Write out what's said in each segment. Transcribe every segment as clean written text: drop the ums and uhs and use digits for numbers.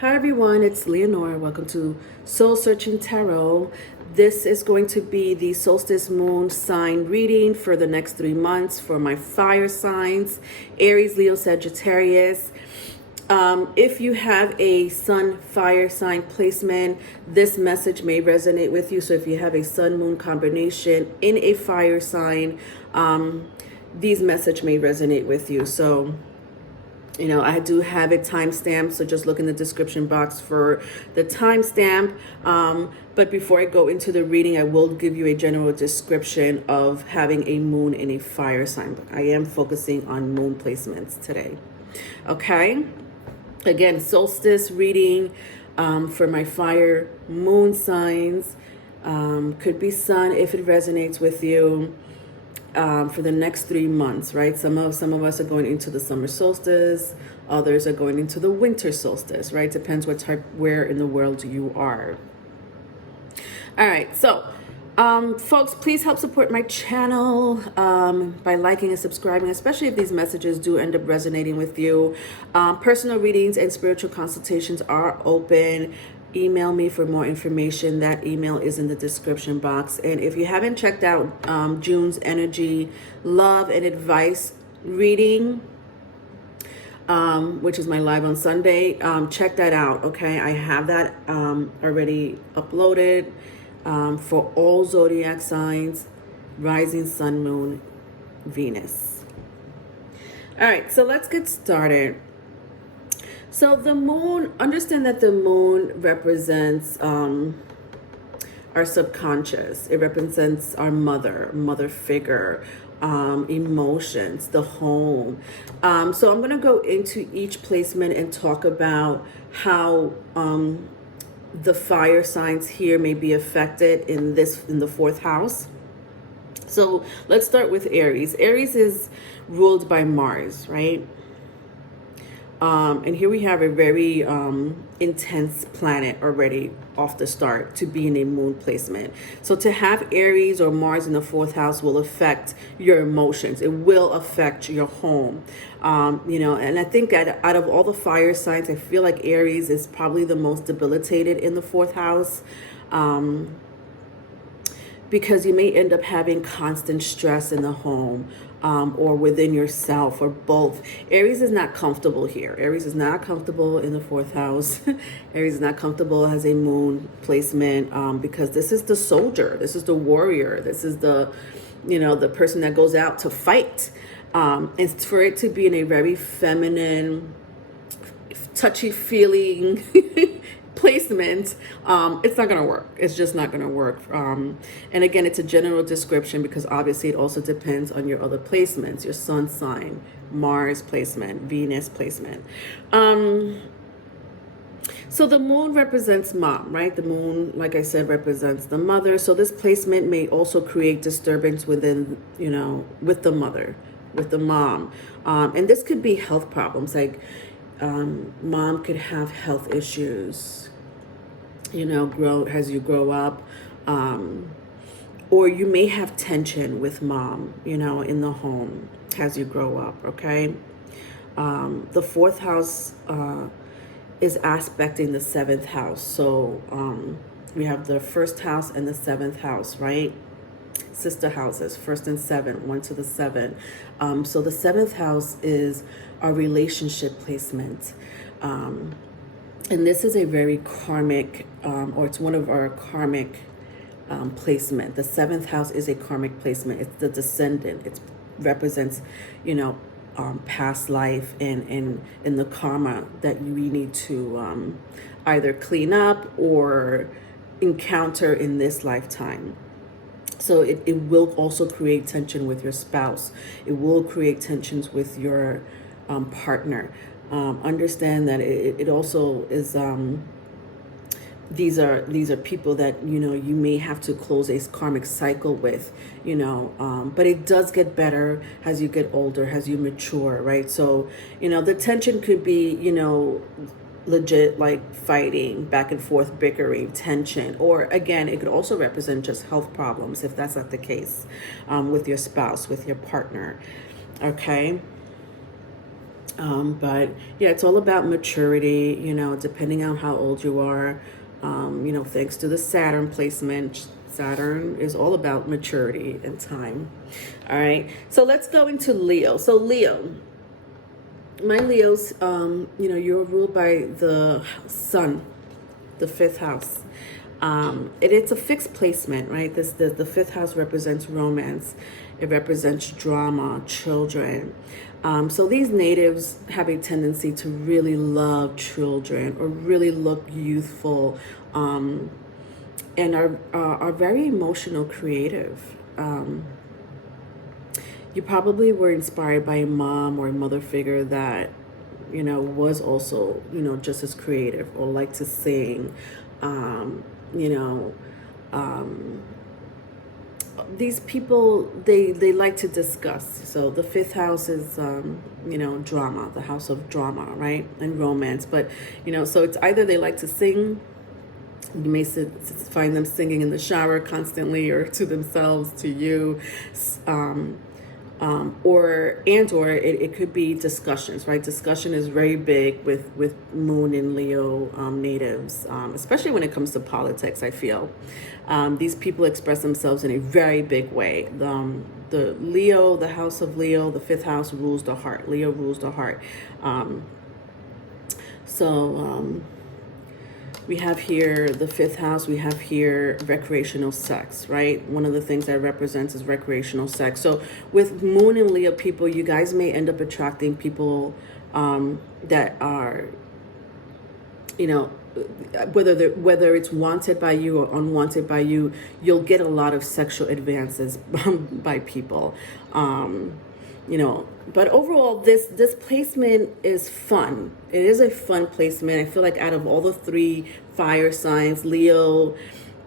Hi everyone, it's Leonora. Welcome to Soul Searching Tarot. This is going to be the solstice moon sign reading for the next 3 months for my fire signs, Aries, Leo, Sagittarius. If you have a sun fire sign placement, this message may resonate with you. So if you have a sun moon combination in a fire sign, these message may resonate with you. So I do have it timestamped, so just look in the description box for the timestamp. But before I go into the reading, I will give you a general description of having a moon in a fire sign. But I am focusing on moon placements today. Okay. Again, solstice reading for my fire moon signs. Could be sun if it resonates with you. For the next 3 months, right? Some of us are going into the summer solstice, others are going into the winter solstice, right? Depends where in the world you are. All right, so folks, please help support my channel by liking and subscribing, especially if these messages do end up resonating with you. Personal readings and spiritual consultations are open. Email me for more information. That email is in the description box. And if you haven't checked out June's energy, love, and advice reading, which is my live on Sunday, check that out. Okay, I have that already uploaded for all zodiac signs, rising, sun, moon, Venus. All right, so let's get started. So the moon, understand that the moon represents our subconscious. It represents our mother figure, emotions, the home. So I'm going to go into each placement and talk about how the fire signs here may be affected in the fourth house. So let's start with Aries. Aries is ruled by Mars, right? And here we have a very intense planet already off the start to be in a moon placement. So to have Aries or Mars in the fourth house will affect your emotions. It will affect your home. And I think out of all the fire signs, I feel like Aries is probably the most debilitated in the fourth house. Because you may end up having constant stress in the home or within yourself or both. Aries is not comfortable here. Aries is not comfortable in the fourth house. Aries is not comfortable as a moon placement because this is the soldier. This is the warrior. This is the person that goes out to fight. And for it to be in a very feminine, touchy-feeling placement, it's not going to work. It's just not going to work. And again, it's a general description because obviously it also depends on your other placements, your sun sign, Mars placement, Venus placement. So the moon represents mom, right? The moon, like I said, represents the mother. So this placement may also create disturbance within, with the mother, with the mom. And this could be health problems, like mom could have health issues, as you grow up, or you may have tension with mom, in the home as you grow up. Okay. The fourth house is aspecting the seventh house. So we have the first house and the seventh house, right? Sister houses, first and seven, 1 to the 7. So the seventh house is our relationship placement. And this is a very karmic, or it's one of our karmic placement. The seventh house is a karmic placement. It's the descendant. It represents, past life and in the karma that we need to either clean up or encounter in this lifetime. So it will also create tension with your spouse. It will create tensions with your partner. Understand that it also is these are people that you may have to close a karmic cycle with, but it does get better as you get older, as you mature, right? So the tension could be legit, like fighting back and forth, bickering, tension, or again it could also represent just health problems if that's not the case with your spouse, with your partner. Okay. But yeah, it's all about maturity, depending on how old you are. Thanks to the Saturn placement, Saturn is all about maturity and time. All right, so let's go into Leo. So Leo, my Leos, you're ruled by the sun, the fifth house. It's a fixed placement, right? The fifth house represents romance. It represents drama, children. So these natives have a tendency to really love children or really look youthful, and are very emotional, creative. You probably were inspired by a mom or a mother figure that, was also, just as creative or liked to sing. You know, these people, they like to discuss. So the fifth house is, drama, the house of drama, right? And romance. But, so it's either they like to sing. You may find them singing in the shower constantly, or to themselves, to you, or it could be discussions, right? Discussion is very big with Moon and Leo natives, especially when it comes to politics. I feel these people express themselves in a very big way. The Leo, the house of Leo, the fifth house rules the heart. Leo rules the heart. We have here the fifth house. We have here recreational sex, right? One of the things that represents is recreational sex. So with Moon and Leo people, you guys may end up attracting people that are, whether it's wanted by you or unwanted by you, you'll get a lot of sexual advances by people. But overall, this placement is fun. It is a fun placement. I feel like out of all the three fire signs, Leo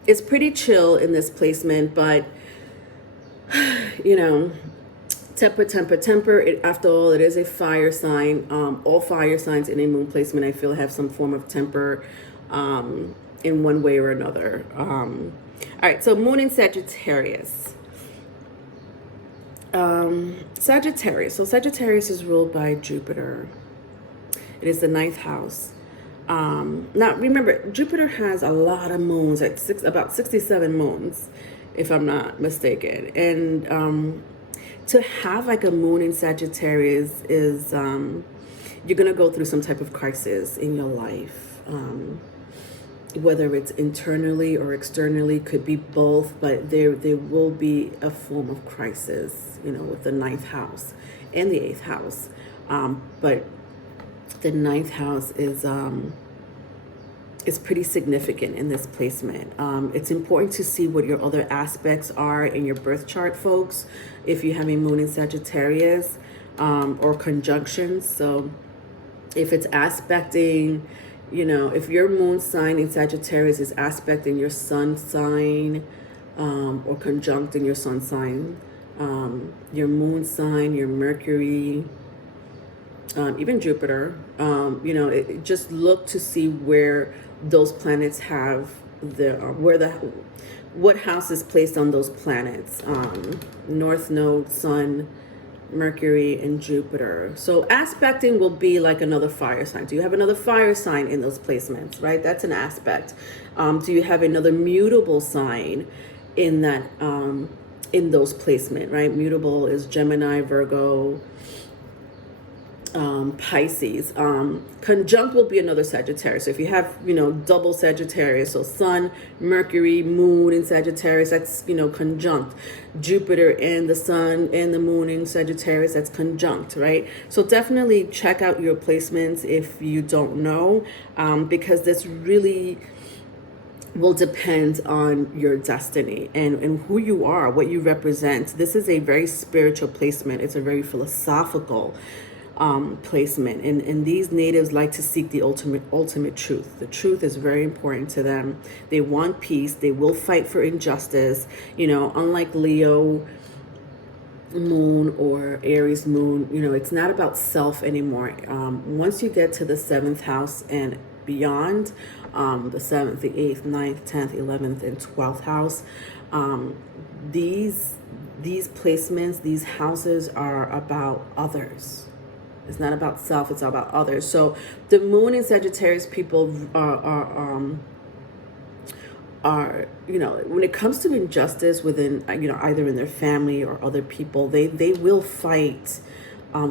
is pretty chill in this placement, but temper. After all, it is a fire sign. All fire signs in a moon placement, I feel, have some form of temper in one way or another. All right, so Moon in Sagittarius. Sagittarius. So Sagittarius is ruled by Jupiter. It is the ninth house. Now remember, Jupiter has a lot of moons, about 67 moons, if I'm not mistaken. And to have like a moon in Sagittarius is you're gonna go through some type of crisis in your life. Whether it's internally or externally, could be both, but there will be a form of crisis, with the ninth house and the eighth house. But the ninth house is pretty significant in this placement. It's important to see what your other aspects are in your birth chart, folks, if you have a moon in Sagittarius, or conjunctions. So if it's aspecting, if your moon sign in Sagittarius is aspecting your sun sign, or conjuncting your sun sign, your moon sign, your Mercury, even Jupiter, just look to see where those planets have what house is placed on those planets. North Node, Sun, Mercury, and Jupiter. So aspecting will be like another fire sign. Do you have another fire sign in those placements, right? That's an aspect. Do you have another mutable sign in that, in those placement, right? Mutable is Gemini, Virgo, Pisces. Conjunct will be another Sagittarius. So if you have, double Sagittarius, so Sun, Mercury, Moon in Sagittarius, that's, conjunct. Jupiter and the Sun and the Moon in Sagittarius, that's conjunct, right? So definitely check out your placements if you don't know, because this really will depend on your destiny and who you are, what you represent. This is a very spiritual placement. It's a very philosophical placement, and these natives like to seek the ultimate truth. The truth is very important to them. They want peace. They will fight for injustice. Unlike Leo moon or Aries moon, it's not about self anymore. Once you get to the seventh house and beyond, the seventh, the eighth, ninth, 10th, 11th, and 12th house, these placements, these houses are about others. It's not about self, it's all about others. So the moon in Sagittarius people are, you know, when it comes to injustice within, you know, either in their family or other people, they will fight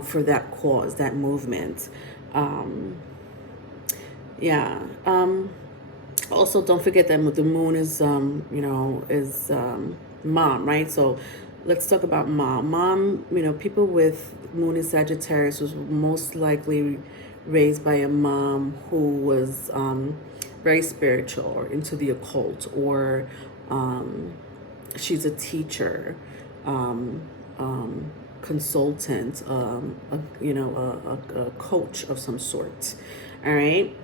for that cause, that movement. Yeah. Also, don't forget that the moon is, you know, is mom, right? So let's talk about mom. Mom, you know, people with moon in Sagittarius was most likely raised by a mom who was very spiritual or into the occult, or she's a teacher, consultant, you know, a coach of some sort. All right.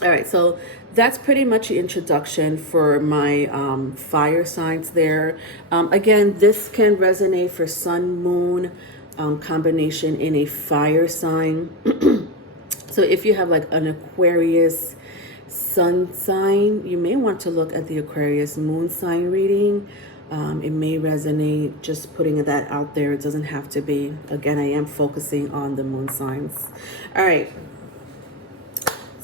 All right, so that's pretty much the introduction for my fire signs there. Again, this can resonate for sun, moon combination in a fire sign. So if you have like an Aquarius sun sign, you may want to look at the Aquarius moon sign reading. It may resonate, just putting that out there. It doesn't have to be. Again, I am focusing on the moon signs. All right.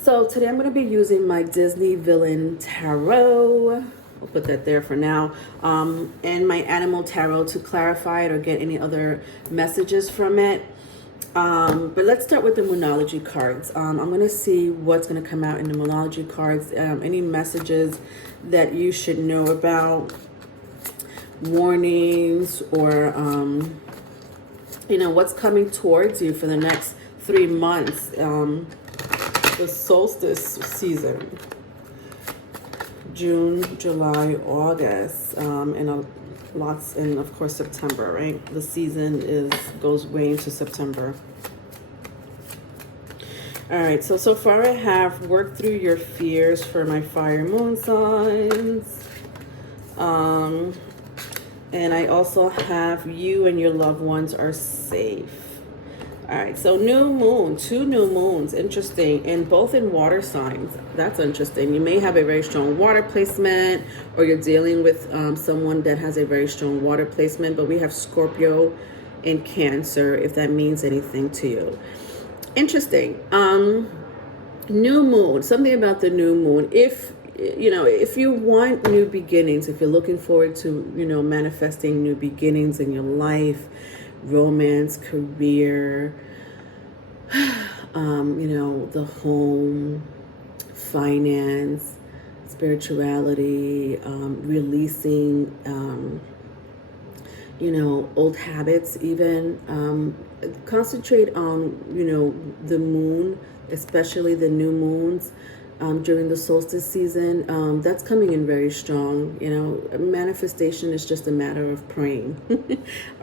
So today I'm going to be using my Disney Villain Tarot. I'll put that there for now. And my Animal Tarot to clarify it or get any other messages from it. But let's start with the Moonology cards. I'm going to see what's going to come out in the Moonology cards. Any messages that you should know about. Warnings or, you know, what's coming towards you for the next 3 months. The solstice season, June, July, August, and lots, and of course September, right? The season goes way into September. All right, so far I have worked through your fears for my fire moon signs. And I also have you and your loved ones are safe. All right, so new moon, 2 new moons, interesting, and both in water signs. That's interesting. You may have a very strong water placement, or you're dealing with someone that has a very strong water placement, but we have Scorpio in Cancer, if that means anything to you. Interesting. New moon, something about the new moon. If, you know, if you want new beginnings, if you're looking forward to, you know, manifesting new beginnings in your life, romance, career, you know, the home, finance, spirituality, releasing, you know, old habits even. Concentrate on, you know, the moon, especially the new moons during the solstice season. That's coming in very strong. You know, manifestation is just a matter of praying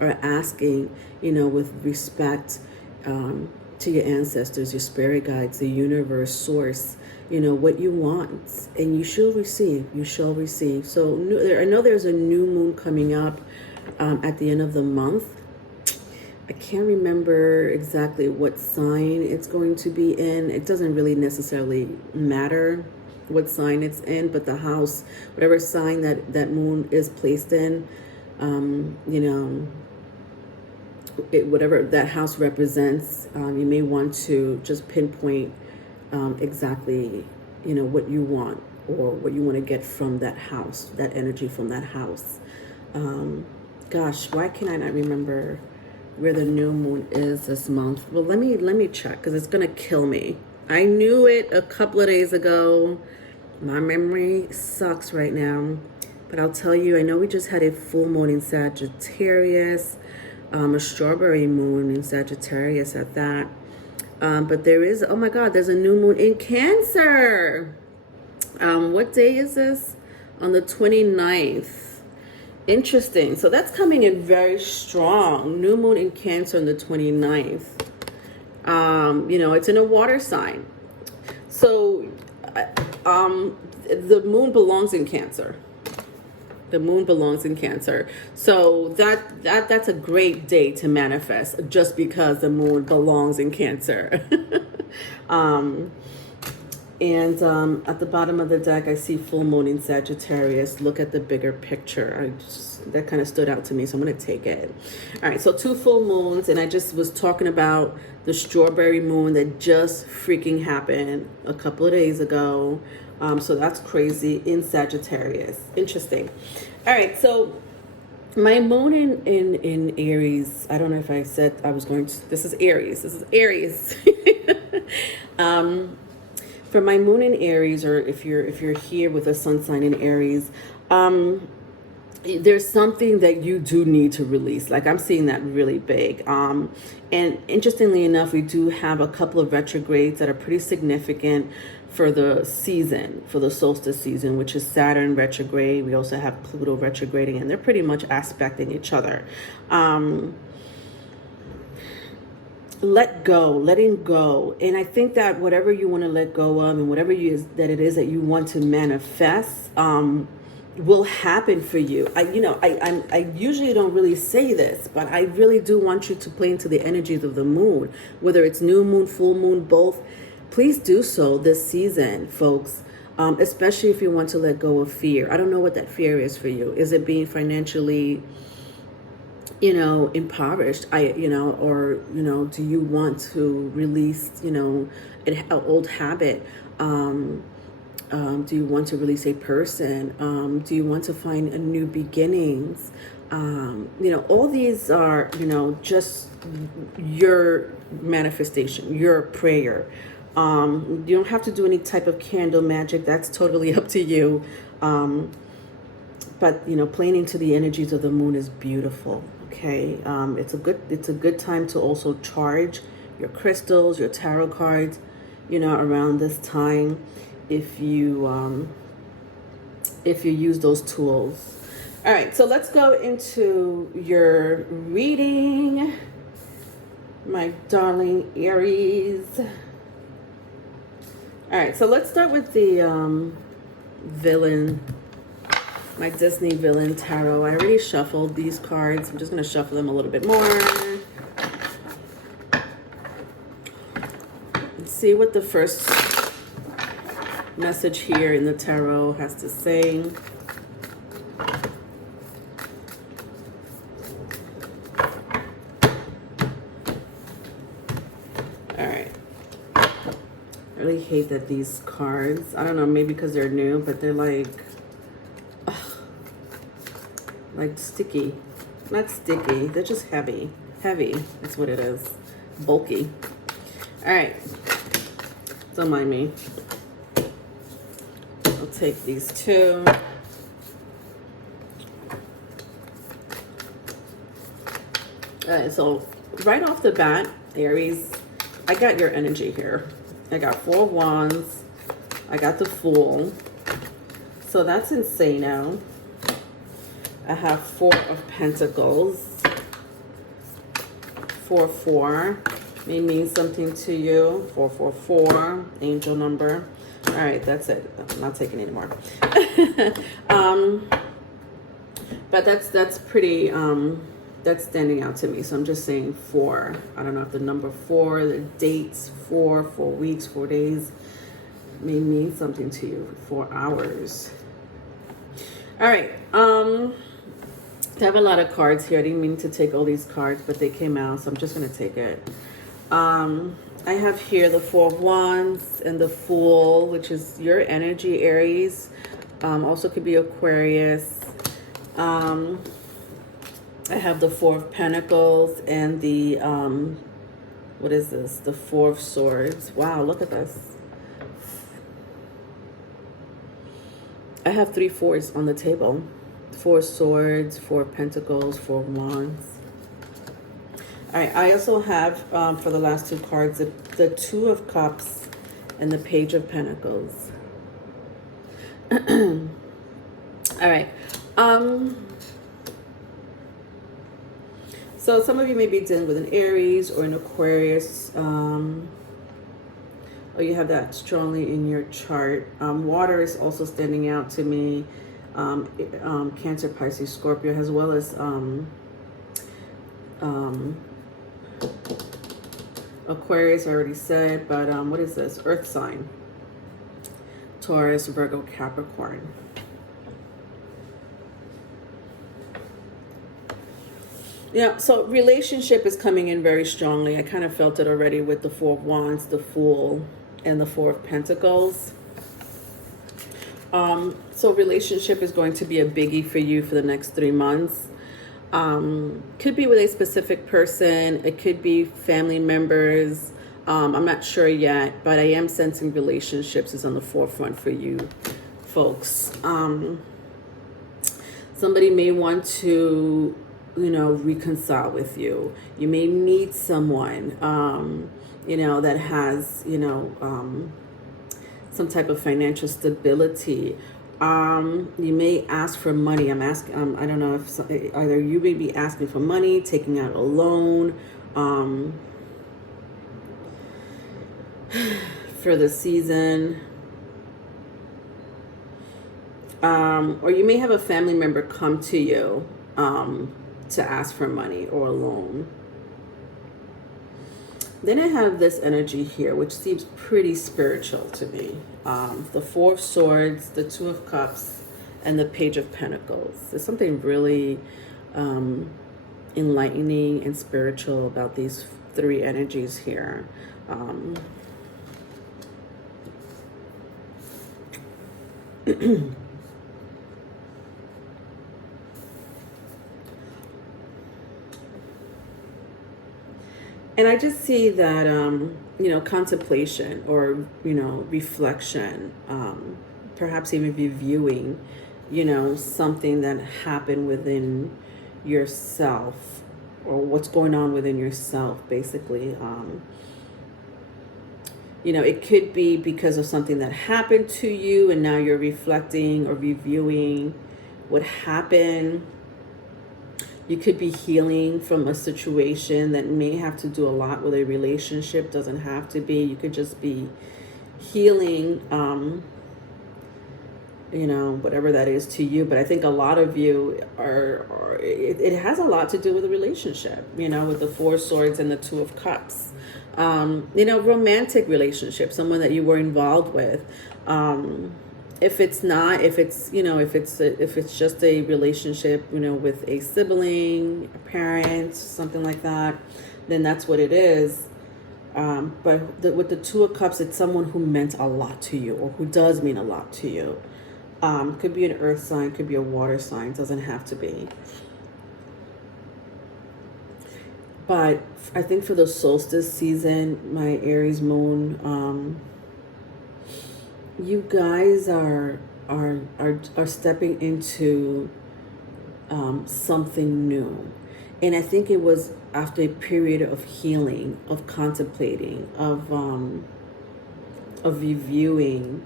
or asking, you know, with respect to your ancestors, your spirit guides, the universe, source, you know, what you want, and you shall receive. You shall receive. So I know there's a new moon coming up at the end of the month. I can't remember exactly what sign it's going to be in. It doesn't really necessarily matter what sign it's in, but the house, whatever sign that moon is placed in, you know, whatever that house represents, you may want to just pinpoint exactly, you know, what you want or what you want to get from that house, that energy from that house. Gosh, why can I not remember where the new moon is this month? Well, let me check, because it's gonna kill me. I knew it a couple of days ago. My memory sucks right now, but I'll tell you, I know we just had a full moon in Sagittarius, a strawberry moon in Sagittarius at that, but there is, oh my god, there's a new moon in Cancer. What day is this? On the 29th. Interesting. So that's coming in very strong. New moon in Cancer on the 29th. You know, it's in a water sign. So the moon belongs in Cancer. The moon belongs in Cancer. So that's a great day to manifest, just because the moon belongs in Cancer. And at the bottom of the deck, I see full moon in Sagittarius. Look at the bigger picture. That kind of stood out to me, so I'm going to take it. All right, so 2 full moons, and I just was talking about the strawberry moon that just freaking happened a couple of days ago. So that's crazy in Sagittarius. Interesting. All right, so my moon in Aries, I don't know if I said I was going to, this is Aries. This is Aries. For my moon in Aries, or if you're here with a sun sign in Aries, there's something that you do need to release. Like, I'm seeing that really big. And interestingly enough, we do have a couple of retrogrades that are pretty significant for the season, for the solstice season, which is Saturn retrograde. We also have Pluto retrograding, and they're pretty much aspecting each other. Let go, letting go. And I think that whatever you want to let go of, and whatever it is that you want to manifest, will happen for you. I usually don't really say this, but I really do want you to play into the energies of the moon, whether it's new moon, full moon, both. Please do so this season, folks. Especially if you want to let go of fear. I don't know what that fear is for you. Is it being financially, impoverished? Or do you want to release, an old habit? Do you want to release a person? Do you want to find a new beginnings? All these are, just your manifestation, your prayer. You don't have to do any type of candle magic. That's totally up to you. But playing into the energies of the moon is beautiful. Okay, it's a good time to also charge your crystals, your tarot cards. Around this time, if you use those tools. All right, so let's go into your reading, my darling Aries. All right, so let's start with the villain, my Disney villain tarot. I already shuffled these cards. I'm just going to shuffle them a little bit more. Let's see what the first message here in the tarot has to say. All right. I really hate that these cards, I don't know, maybe because they're new, but they're like sticky. Not sticky, they're just heavy. Heavy, that's what it is. Bulky. All right. Don't mind me. I'll take these two. All right, so right off the bat, Aries, I got your energy here. I got 4 of Wands. I got the Fool. So that's insane. I have 4 of Pentacles. 4 may mean something to you. 444, angel number. All right, that's it. I'm not taking any more. But that's pretty, that's standing out to me. So I'm just saying 4. I don't know if the number 4, the dates 4 weeks, 4 days may mean something to you. 4 hours. All right. I have a lot of cards here. I didn't mean to take all these cards, but they came out, so I'm just going to take it. I have here the 4 of Wands and the Fool, which is your energy, Aries. Also could be Aquarius. I have the 4 of Pentacles and the, what is this? The 4 of Swords. Wow, look at this. I have 3 4s on the table. 4 Swords, 4 Pentacles, 4 Wands. All right, I also have, for the last 2 cards, the 2 of Cups and the Page of Pentacles. All right. So some of you may be dealing with an Aries or an Aquarius, or you have that strongly in your chart. Water is also standing out to me. Cancer, Pisces, Scorpio, as well as Aquarius, I already said, but what is this? Earth sign. Taurus, Virgo, Capricorn. Yeah, so relationship is coming in very strongly. I kind of felt it already with the Four of Wands, the Fool, and the Four of Pentacles. So relationship is going to be a biggie for you for the next 3 months. Could be with a specific person. It could be family members. I'm not sure yet, but I am sensing relationships is on the forefront for you folks. Somebody may want to, reconcile with you. You may meet someone, that has, some type of financial stability. You may ask for money. I'm asking, I don't know if either you may be asking for money, taking out a loan, for the season. Or you may have a family member come to you, to ask for money or a loan. Then I have this energy here, which seems pretty spiritual to me. The Four of Swords, the Two of Cups, and the Page of Pentacles. There's something really enlightening and spiritual about these 3 energies here. And I just see that, contemplation or, reflection, perhaps even reviewing, something that happened within yourself or what's going on within yourself, basically. It could be because of something that happened to you and now you're reflecting or reviewing what happened. You could be healing from a situation that may have to do a lot with a relationship. Doesn't have to be. You could just be healing, whatever that is to you. But I think a lot of you it has a lot to do with a relationship, with the Four of Swords and the Two of Cups. Romantic relationship, someone that you were involved with. If it's not, if it's just a relationship, with a sibling, a parent, something like that, then that's what it is. But with the Two of Cups, it's someone who meant a lot to you or who does mean a lot to you. Could be an earth sign, could be a water sign, doesn't have to be. But I think for the solstice season, my Aries moon, you guys are stepping into something new. And I think it was after a period of healing, of contemplating, of reviewing.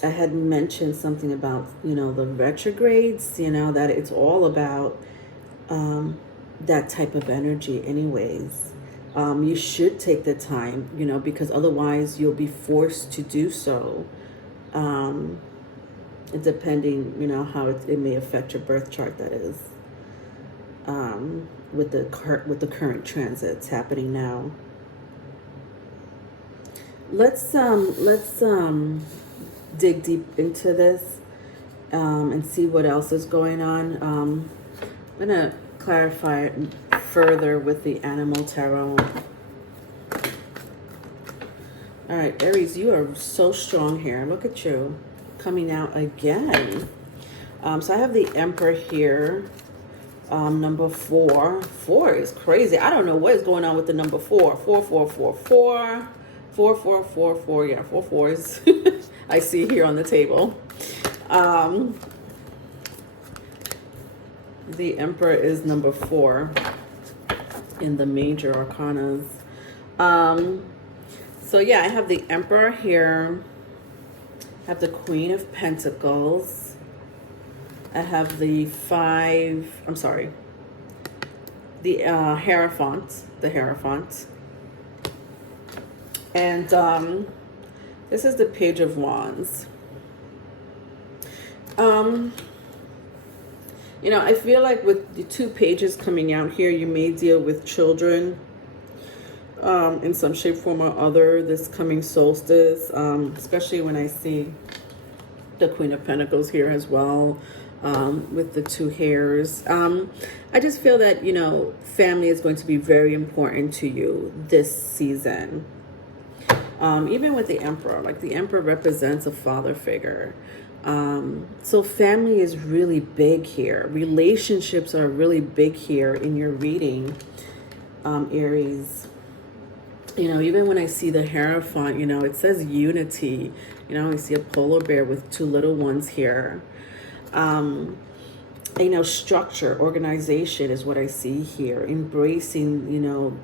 I had mentioned something about, the retrogrades, that it's all about that type of energy anyways. You should take the time, because otherwise you'll be forced to do so. Depending, how it may affect your birth chart, that is. With the current transits happening now. Let's dig deep into this and see what else is going on. I'm gonna clarify it further with the Animal Tarot. All right, Aries, you are so strong here. Look at you coming out again. So I have the Emperor here, number 4. 4 is crazy. I don't know what is going on with the number 4. 4, 4, 4, 4. 4, 4, 4, 4. Yeah, 4 fours. I see here on the table. The Emperor is number 4 in the major arcanas. So yeah, I have the Emperor here. I have the Queen of Pentacles. I have the Hierophant. The Hierophant. And this is the Page of Wands. I feel like with the 2 pages coming out here, you may deal with children. in some shape, form, or other this coming solstice, especially when I see the Queen of Pentacles here as well, with the two hairs. I just feel that, you know, family is going to be very important to you this season. Even with the Emperor, like the Emperor represents a father figure. So family is really big here. Relationships are really big here in your reading, Aries. You know, even when I see the Hierophant, you know, it says unity. You know, I see a polar bear with two little ones here. You know, structure, organization is what I see here. Embracing, you know,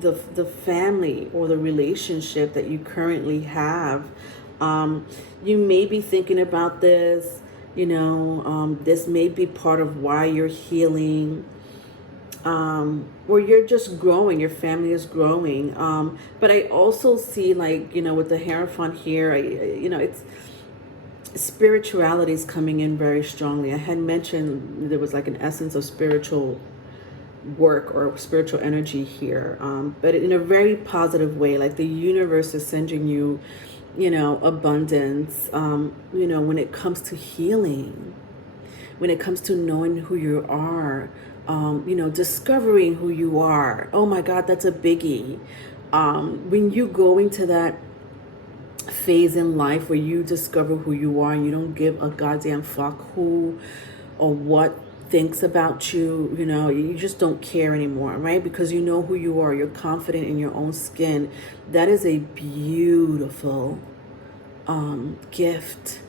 the family or the relationship that you currently have. You may be thinking about this, you know, this may be part of why you're healing, or you're just growing, your family is growing. But I also see, like, you know, with the Hierophant here, you know, it's spirituality is coming in very strongly. I had mentioned there was like an essence of spiritual work or spiritual energy here, but in a very positive way. Like the universe is sending you, you know, abundance, you know, when it comes to healing, when it comes to knowing who you are, you know, discovering who you are. Oh my God, that's a biggie. When you go into that phase in life where you discover who you are and you don't give a goddamn fuck who or what thinks about you, you know, you just don't care anymore, right? Because you know who you are, you're confident in your own skin. That is a beautiful gift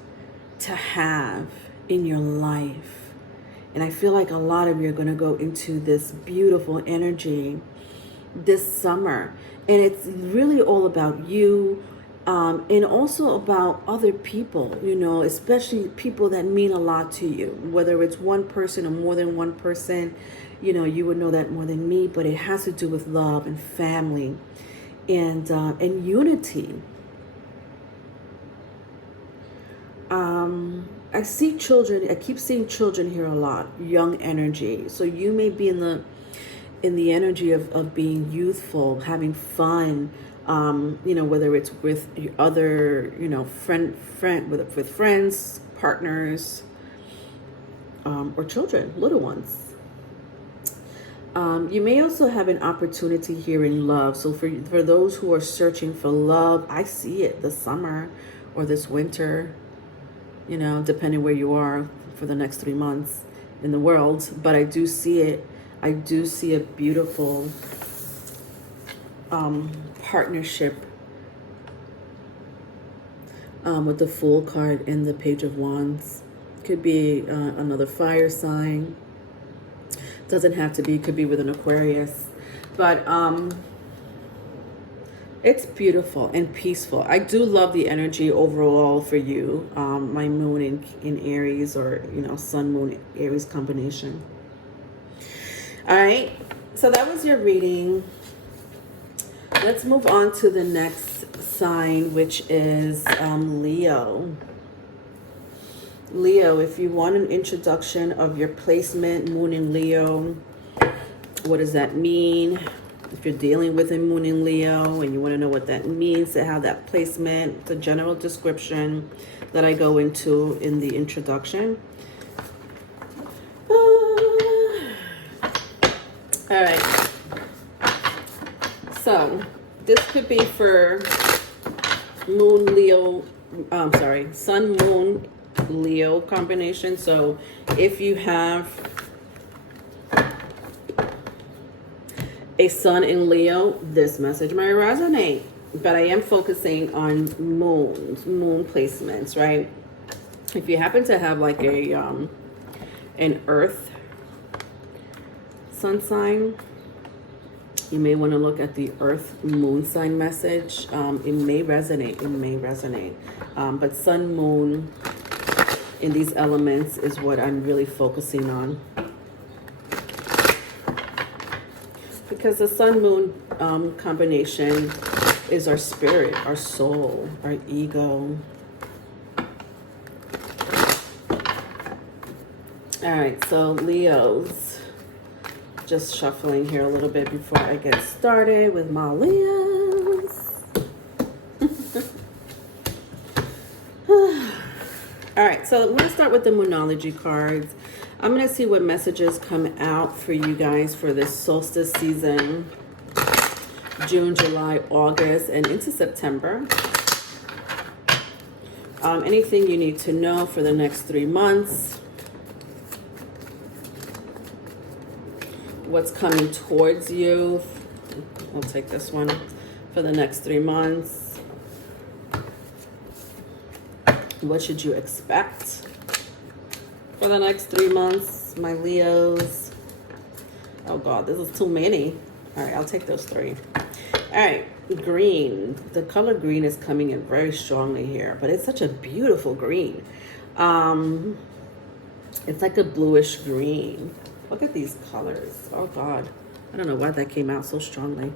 to have in your life. And I feel like a lot of you are going to go into this beautiful energy this summer. And it's really all about you, and also about other people, you know, especially people that mean a lot to you, whether it's one person or more than one person. You know, you would know that more than me, but it has to do with love and family and unity. I see children. I keep seeing children here a lot. Young energy. So you may be in the energy of being youthful, having fun. You know, whether it's with other, you know, with friends, partners, or children, little ones. You may also have an opportunity here in love. So for those who are searching for love, I see it this summer or this winter, you know, depending where you are for the next 3 months in the world. But I do see it. I do see a beautiful partnership with the Fool card and the Page of Wands. Could be another fire sign. Doesn't have to be. Could be with an Aquarius. But it's beautiful and peaceful. I do love the energy overall for you. My moon in Aries, or, you know, sun, moon, Aries combination. All right. So that was your reading. Let's move on to the next sign, which is Leo. Leo, if you want an introduction of your placement, moon in Leo, what does that mean? If you're dealing with a moon in Leo and you want to know what that means, to have that placement, the general description that I go into in the introduction. All right. So this could be for moon Leo, sun, moon, Leo combination. So if you have a sun in Leo, this message might resonate. But I am focusing on moon placements, right? If you happen to have like a an earth sun sign, you may want to look at the earth moon sign message. It may resonate. It may resonate. But sun, moon in these elements is what I'm really focusing on. Because the sun-moon combination is our spirit, our soul, our ego. All right, so Leos, Just shuffling here a little bit before I get started with my Leos. All right, so I'm going to start with the Moonology cards. I'm going to see what messages come out for you guys for this solstice season. June, July, August, and into September. Anything you need to know for the next 3 months. What's coming towards you. I'll take this one for the next 3 months. What should you expect for the next 3 months, my Leos? Oh God, this is too many. All right, I'll take those 3. All right, green. The color green is coming in very strongly here, but it's such a beautiful green. It's like a bluish green. Look at these colors. Oh God, I don't know why that came out so strongly.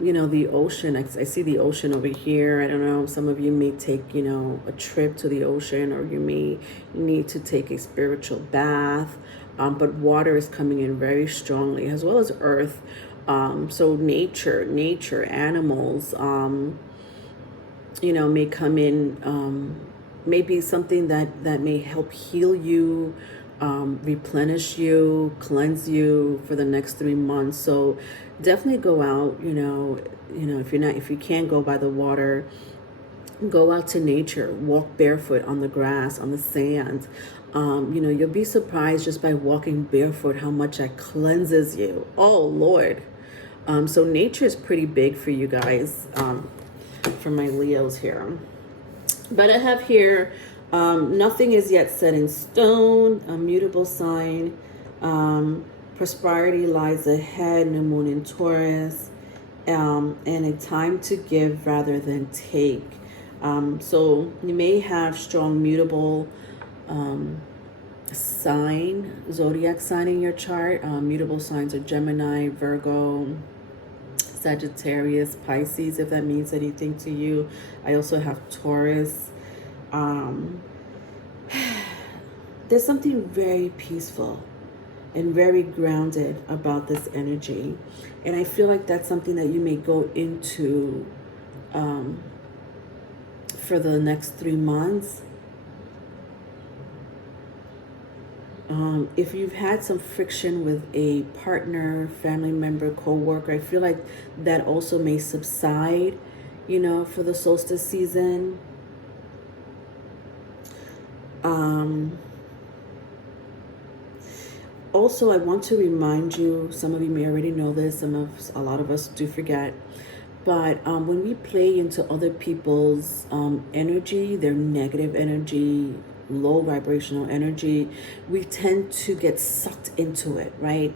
You know, the ocean, I see the ocean over here. I don't know, some of you may take, you know, a trip to the ocean, or you may need to take a spiritual bath. But water is coming in very strongly, as well as earth. So nature, animals, you know, may come in, maybe something that may help heal you, replenish you, cleanse you for the next 3 months. So definitely go out, you know, if you can't go by the water, go out to nature, walk barefoot on the grass, on the sand. You know, you'll be surprised just by walking barefoot how much that cleanses you. Oh Lord. So nature is pretty big for you guys, for my Leos here. But I have here, nothing is yet set in stone, a mutable sign. Prosperity lies ahead, new moon in Taurus, and a time to give rather than take. So you may have strong mutable sign, zodiac sign in your chart. Mutable signs are Gemini, Virgo, Sagittarius, Pisces, if that means anything to you. I also have Taurus. There's something very peaceful and very grounded about this energy. And I feel like that's something that you may go into for the next 3 months. If you've had some friction with a partner, family member, co-worker, I feel like that also may subside, you know, for the solstice season. Also, I want to remind you, some of you may already know this, a lot of us do forget, but when we play into other people's energy, their negative energy, low vibrational energy, we tend to get sucked into it, right?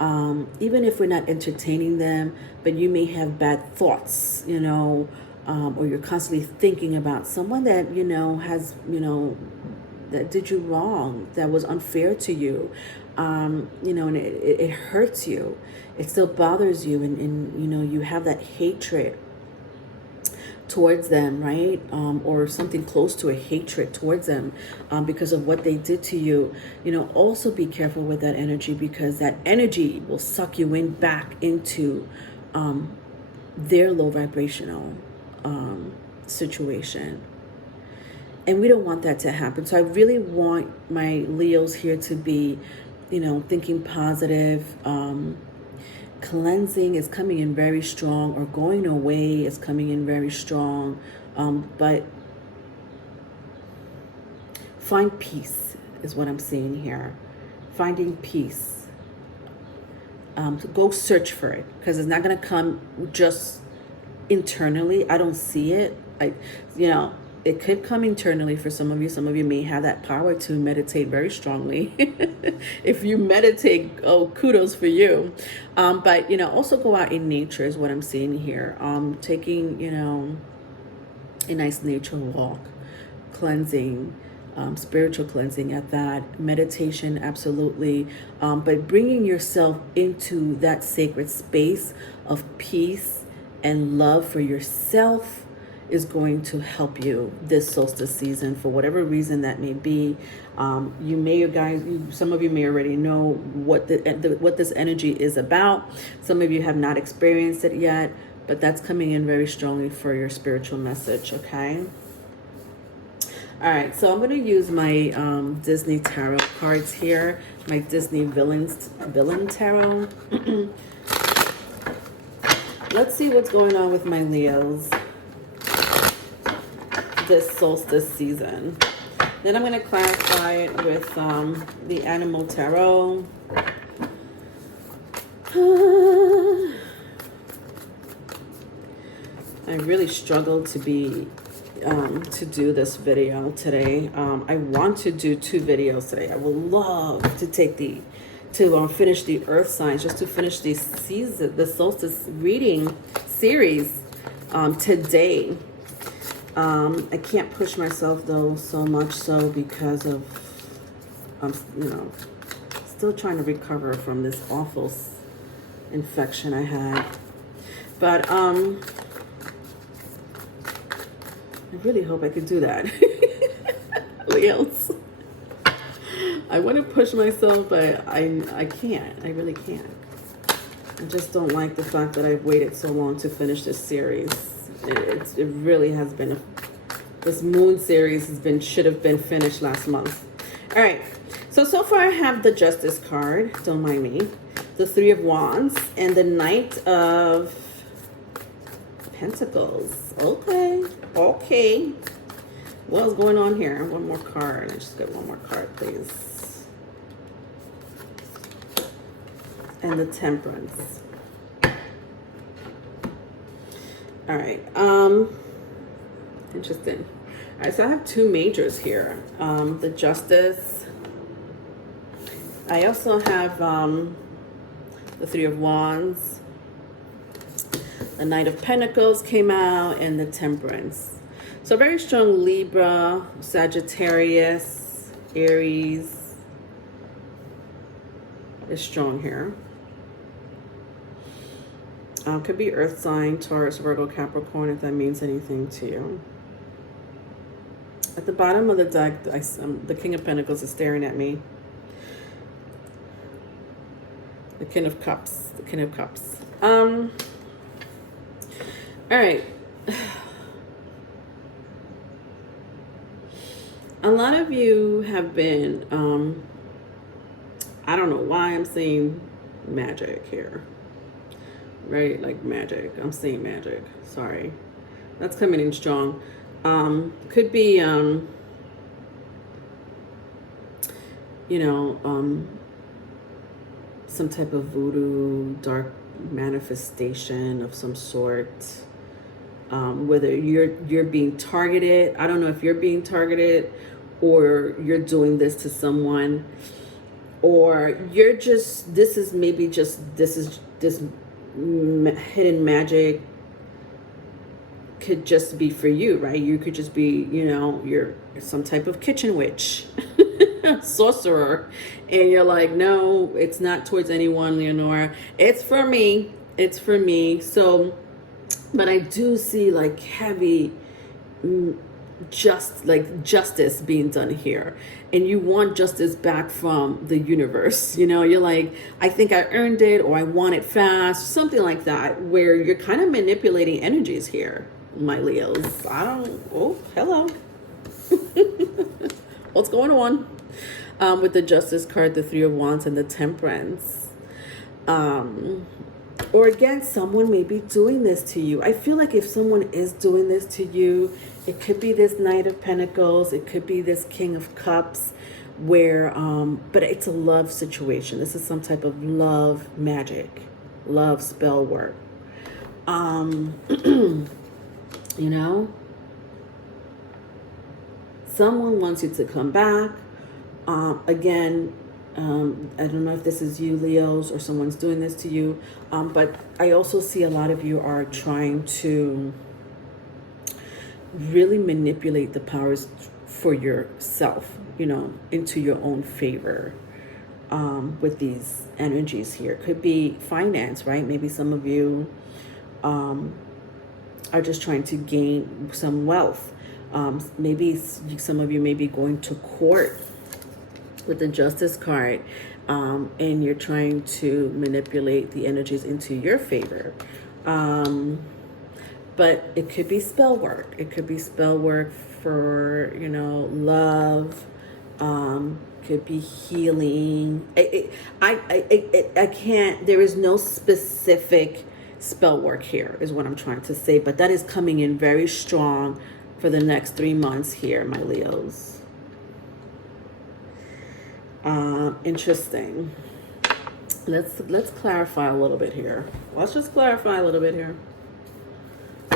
Even if we're not entertaining them, but you may have bad thoughts, you know, or you're constantly thinking about someone that, you know, has, you know, that did you wrong, that was unfair to you, you know, and it hurts you. It still bothers you, and you know, you have that hatred towards them, right? Or something close to a hatred towards them because of what they did to you. You know, also be careful with that energy, because that energy will suck you in back into their low vibrational situation. And we don't want that to happen. So I really want my Leos here to be, you know, thinking positive. Cleansing is coming in very strong, or going away is coming in very strong. But find peace is what I'm seeing here. Finding peace. So go search for it, because it's not going to come just internally. I don't see it. You know, it could come internally for some of you. Some of you may have that power to meditate very strongly. If you meditate, oh, kudos for you. But, you know, also go out in nature is what I'm seeing here. Taking, you know, a nice nature walk, cleansing, spiritual cleansing at that, meditation, absolutely. But bringing yourself into that sacred space of peace and love for yourself is going to help you this solstice season for whatever reason that may be. You may, some of you may already know what what this energy is about. Some of you have not experienced it yet, but that's coming in very strongly for your spiritual message, okay? All right, so I'm going to use my Disney tarot cards here, my Disney villain tarot. Let's see what's going on with my Leos this solstice season. Then I'm going to clarify it with the animal tarot. I really struggled to do this video today. I want to do 2 videos today. I would love to take to finish the earth signs, just to finish the solstice reading series today. I can't push myself though so much so because of I'm still trying to recover from this awful infection I had. But I really hope I could do that. Leos. I want to push myself, but I can't. I really can't. I just don't like the fact that I've waited so long to finish this series. It really has been this moon series should have been finished last month. All right. So far I have the Justice card. Don't mind me. The 3 of Wands and the Knight of Pentacles. Okay. What's going on here? One more card. I just got one more card, please. And the Temperance. All right. Interesting. All right, so I have 2 majors here. The Justice. I also have the 3 of Wands. The Knight of Pentacles came out, and the Temperance. So very strong Libra, Sagittarius, Aries is strong here. Could be Earth sign, Taurus, Virgo, Capricorn, if that means anything to you. At the bottom of the deck, the King of Pentacles is staring at me. The King of Cups. The King of Cups. All right. A lot of you have been, I don't know why I'm saying magic here. Right? Like magic. I'm saying magic. Sorry. That's coming in strong. Could be, some type of voodoo, dark manifestation of some sort. Whether you're being targeted. I don't know if you're being targeted or you're doing this to someone, or you're just, this is this hidden magic could just be for you, right? You could just be, you're some type of kitchen witch, sorcerer, and you're like, no, it's not towards anyone, Leonora. It's for me. It's for me. So, but I do see like heavy, justice being done here, and you want justice back from the universe. You're like, I think I earned it, or I want it fast, something like that, where you're kind of manipulating energies here, my Leos. Oh, hello. What's going on? With the Justice card, the 3 of Wands, and the Temperance. Or again, someone may be doing this to you. I feel like if someone is doing this to you, it could be this Knight of Pentacles. It could be this King of Cups, where, but it's a love situation. This is some type of love magic, love spell work. Someone wants you to come back. Again, I don't know if this is you, Leos, or someone's doing this to you. But I also see a lot of you are trying to really manipulate the powers for yourself, into your own favor, with these energies here. Could be finance, right? Maybe some of you, are just trying to gain some wealth. Maybe some of you may be going to court with the Justice card, and you're trying to manipulate the energies into your favor. But it could be spell work. It could be spell work for, love. Could be healing. I can't, there is no specific spell work here is what I'm trying to say, but that is coming in very strong for the next 3 months here, my Leos. Interesting. Let's clarify a little bit here. Let's just clarify a little bit here.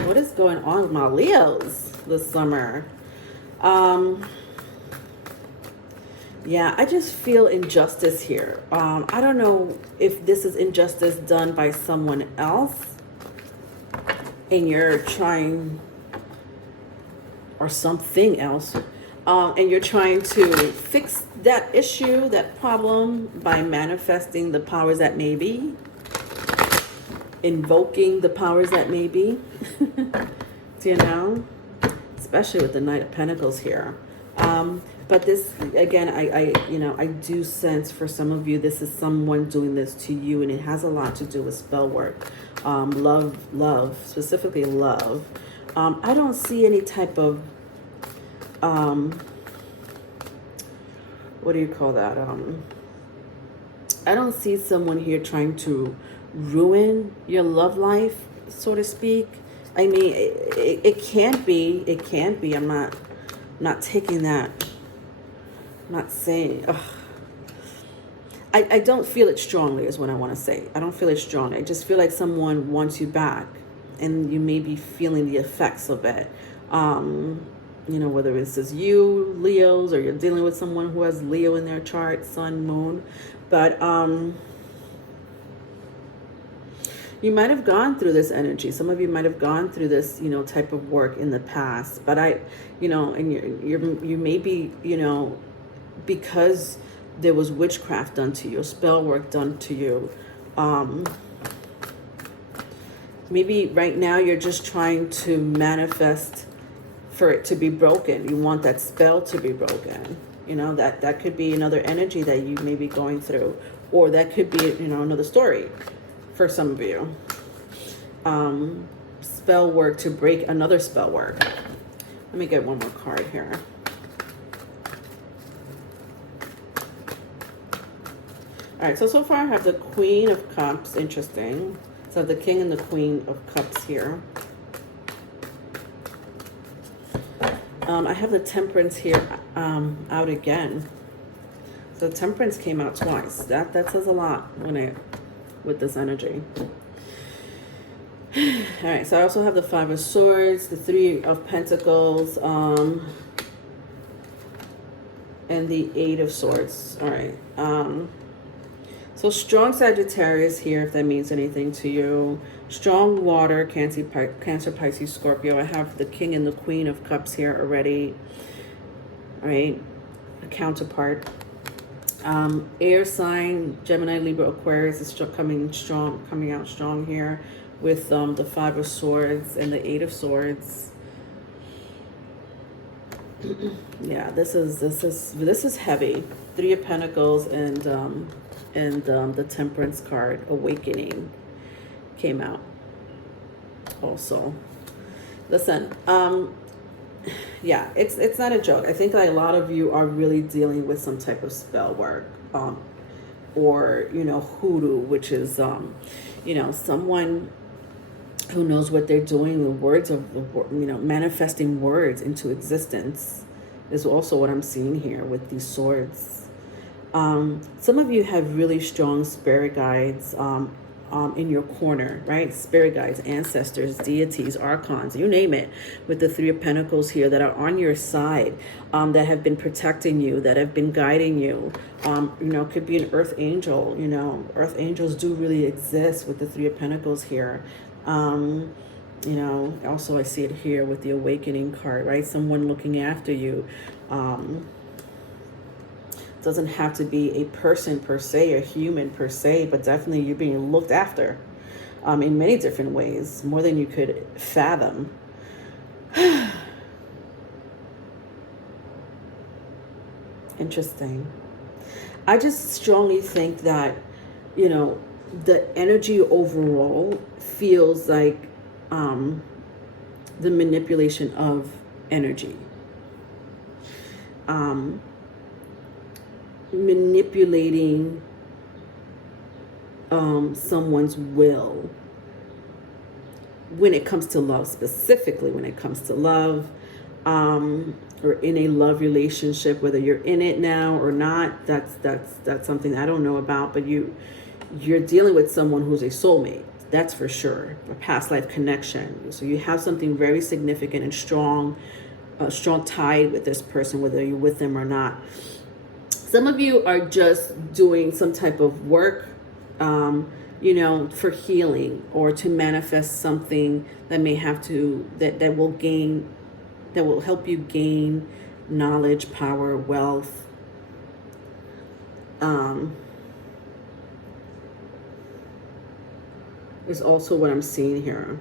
What is going on with my Leos this summer? Yeah, I just feel injustice here. I don't know if this is injustice done by someone else and you're trying, or something else, and you're trying to fix that issue, that problem, by manifesting the powers that may be, invoking the powers that may be, especially with the Knight of Pentacles here. But this, again, I do sense for some of you, this is someone doing this to you, and it has a lot to do with spell work. Love, specifically love. I don't see any type of, what do you call that? I don't see someone here trying to ruin your love life, so to speak. I mean, it can't be. It can't be. I'm not taking that. I'm not saying. I don't feel it strongly is what I want to say. I don't feel it strongly. I just feel like someone wants you back, and you may be feeling the effects of it. Whether it's just you, Leos, or you're dealing with someone who has Leo in their chart, Sun, Moon. But you might have gone through this energy. Some of you might have gone through this, type of work in the past. But and you may be, because there was witchcraft done to you, spell work done to you. Maybe right now you're just trying to manifest for it to be broken. You want that spell to be broken. That could be another energy that you may be going through, or that could be, another story for some of you. Spell work to break another spell work. Let me get one more card here. All right, so far I have the Queen of Cups. Interesting. So the King and the Queen of Cups here. I have the Temperance here out again. So Temperance came out twice. That says a lot with this energy. All right, so I also have the Five of Swords, the Three of Pentacles, and the Eight of Swords. All right. So strong Sagittarius here, if that means anything to you. Strong water, Cancer, Pisces, Scorpio. I have the King and the Queen of Cups here already. All right, a counterpart. Air sign, Gemini, Libra, Aquarius is coming out strong here with the Five of Swords and the Eight of Swords. Yeah, this is heavy. Three of Pentacles and the Temperance card, Awakening, came out also. Listen, yeah, it's not a joke. I think a lot of you are really dealing with some type of spell work, or hoodoo, which is someone who knows what they're doing. The words of manifesting words into existence is also what I'm seeing here with these swords. Some of you have really strong spirit guides in your corner, right? Spirit guides, ancestors, deities, archons, you name it, with the Three of Pentacles here that are on your side, that have been protecting you, that have been guiding you. Could be an earth angel. Earth angels do really exist with the Three of Pentacles here. Also I see it here with the Awakening card, right? Someone looking after you. Doesn't have to be a person per se, a human per se, but definitely you're being looked after. in many different ways, more than you could fathom. Interesting. I just strongly think that, you know, the energy overall feels like the manipulation of energy. Manipulating someone's will when it comes to love, specifically when it comes to love, or in a love relationship, whether you're in it now or not. That's something I don't know about, but you're dealing with someone who's a soulmate. That's for sure. A past life connection. So you have something very significant and strong, strong tied with this person, whether you're with them or not. Some of you are just doing some type of work, you know, for healing or to manifest something that may have to, that will help you gain knowledge, power, wealth. Is also what I'm seeing here.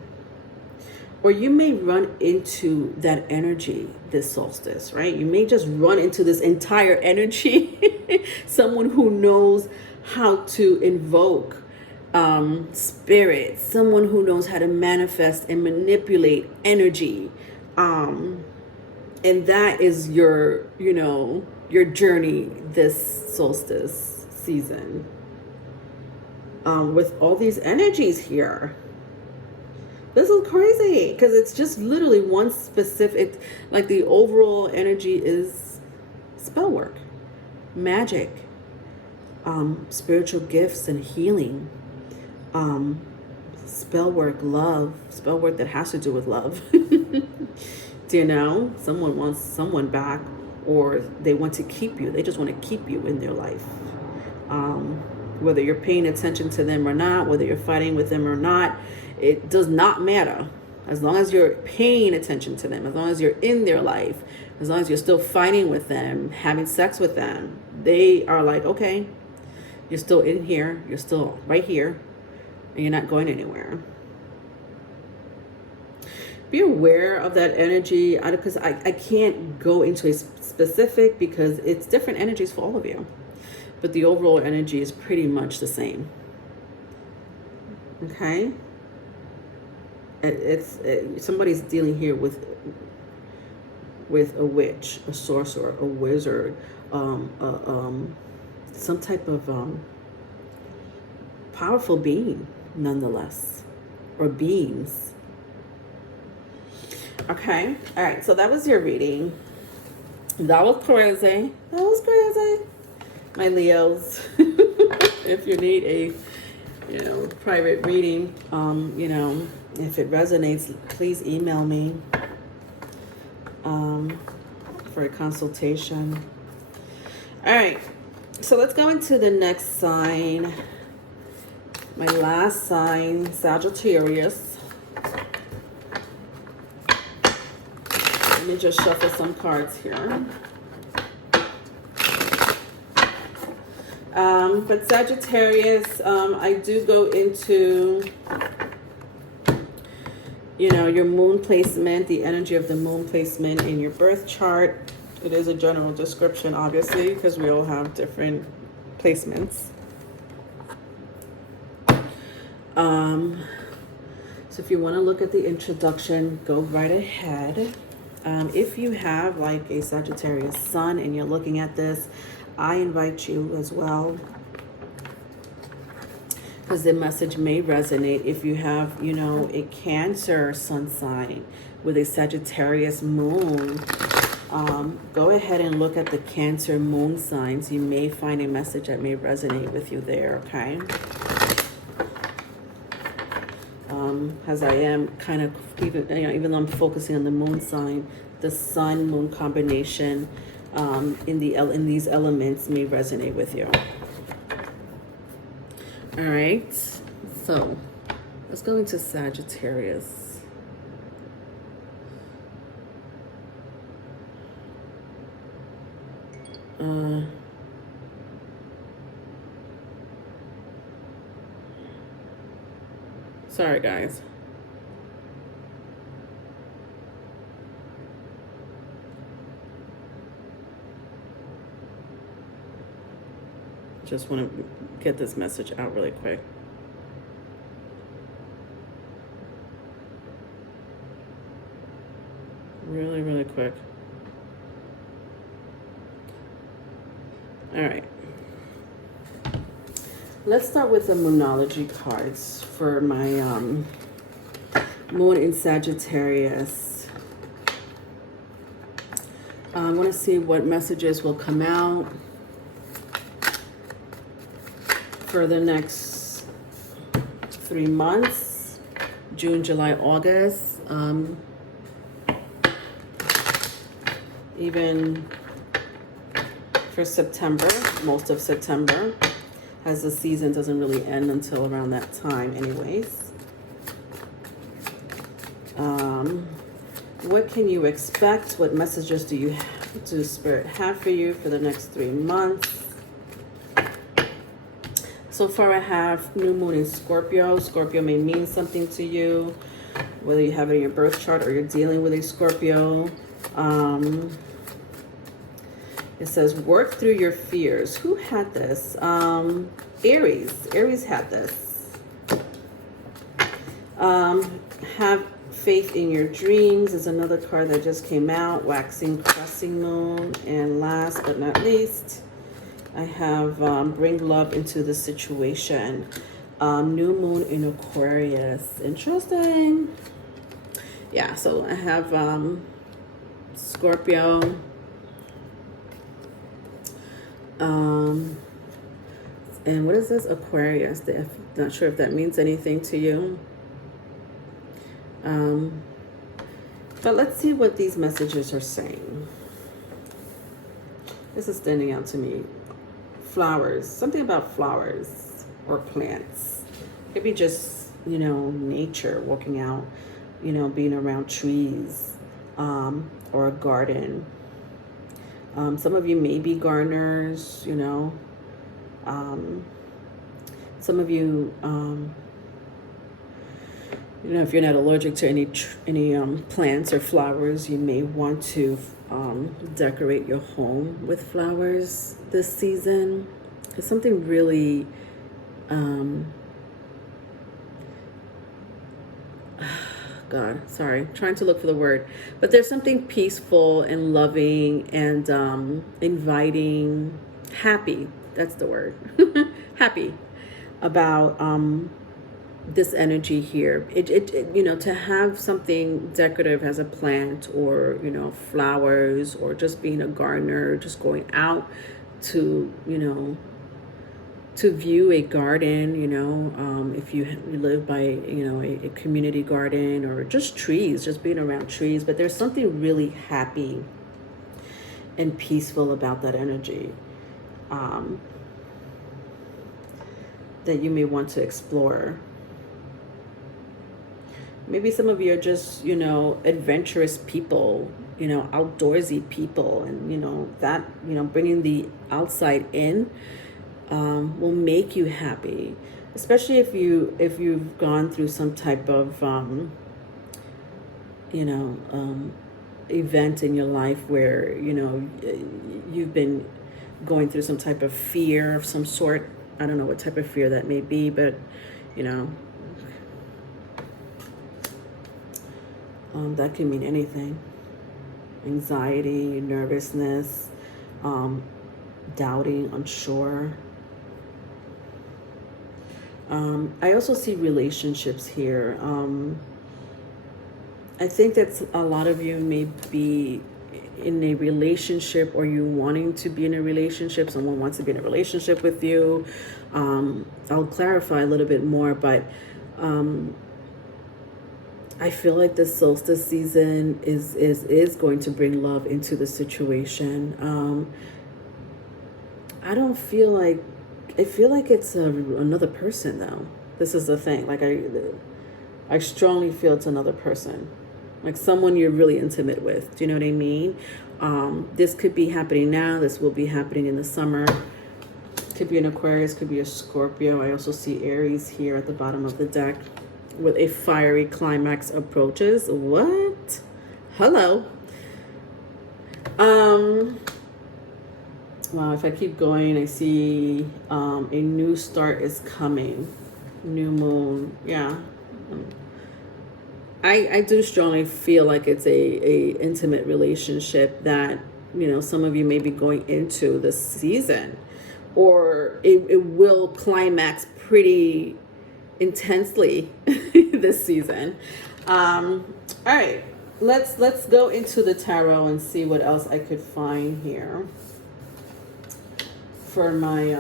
Or you may run into that energy this solstice, right? You may just run into this entire energy. Someone who knows how to invoke spirit, someone who knows how to manifest and manipulate energy. And that is your, you know, your journey this solstice season. With all these energies here. This is crazy because it's just literally one specific, like the overall energy is spell work, magic, spiritual gifts and healing, spell work, love, spell work that has to do with love. Do you know? Someone wants someone back, or they want to keep you. They just want to keep you in their life. Whether you're paying attention to them or not, whether you're fighting with them or not, it does not matter. As long as you're paying attention to them, as long as you're in their life, as long as you're still fighting with them, having sex with them, they are like, okay, you're still in here, you're still right here, and you're not going anywhere. Be aware of that energy, because I can't go into a specific because it's different energies for all of you. But the overall energy is pretty much the same. Okay? Somebody's dealing here with a witch, a sorcerer, a wizard, some type of powerful being, nonetheless, or beings. Okay? All right, so that was your reading. That was crazy. That was crazy. My Leos, if you need a, you know, private reading, you know, if it resonates, please email me for a consultation. All right, so let's go into the next sign. My last sign, Sagittarius. Let me just shuffle some cards here. But Sagittarius, I do go into, you know, your moon placement, the energy of the moon placement in your birth chart. It is a general description, obviously, because we all have different placements. So if you want to look at the introduction, go right ahead. If you have like a Sagittarius sun and you're looking at this, I invite you as well, because the message may resonate. If you have, you know, a Cancer sun sign with a Sagittarius moon, go ahead and look at the Cancer moon signs. You may find a message that may resonate with you there, okay? As I am kind of, even though I'm focusing on the moon sign, the sun moon combination in these elements may resonate with you. All right, so let's go into Sagittarius. Sorry, guys. Just want to get this message out really quick. Really, really quick. All right. Let's start with the Moonology cards for my Moon in Sagittarius. I want to see what messages will come out for the next 3 months, June, July, August, even for September, most of September, as the season doesn't really end until around that time anyways. What can you expect? What messages do Spirit have for you for the next 3 months? So far I have new moon in Scorpio. Scorpio may mean something to you, whether you have it in your birth chart or you're dealing with a Scorpio. It says, work through your fears. Who had this? Aries. Aries had this. Have faith in your dreams is another card that just came out. Waxing, crossing moon. And last but not least, I have bring love into the situation. New moon in Aquarius. Interesting. Yeah, so I have Scorpio. And what is this? Aquarius. Not sure if that means anything to you. But let's see what these messages are saying. This is standing out to me. Flowers. Something about flowers or plants. It could be just, nature, walking out, being around trees, or a garden. Some of you may be gardeners, some of you, if you're not allergic to any plants or flowers, you may want to decorate your home with flowers this season. It's something really, God, sorry, trying to look for the word, but there's something peaceful and loving and inviting, happy, that's the word, happy about this energy here. It to have something decorative as a plant or, flowers, or just being a gardener, just going out to, to view a garden, if you live by, a community garden, or just trees, just being around trees. But there's something really happy and peaceful about that energy that you may want to explore. Maybe some of you are just, adventurous people, outdoorsy people, and, that, bringing the outside in will make you happy, especially if you've gone through some type of event in your life where you've been going through some type of fear of some sort. I don't know what type of fear that may be, but that can mean anything. Anxiety, nervousness, doubting, unsure. I also see relationships here. I think that a lot of you may be in a relationship, or you wanting to be in a relationship. Someone wants to be in a relationship with you. I'll clarify a little bit more, but I feel like the solstice season is going to bring love into the situation. I feel like it's another person though. This is the thing. Like I strongly feel it's another person, like someone you're really intimate with. Do you know what I mean? This could be happening now. This will be happening in the summer. Could be an Aquarius, could be a Scorpio. I also see Aries here at the bottom of the deck. with a fiery climax approaches. What? Hello. Wow, if I keep going, I see a new start is coming. New moon. Yeah. I do strongly feel like it's a intimate relationship that, you know, some of you may be going into this season, or it will climax pretty intensely this season. All right, let's go into the tarot and see what else I could find here for my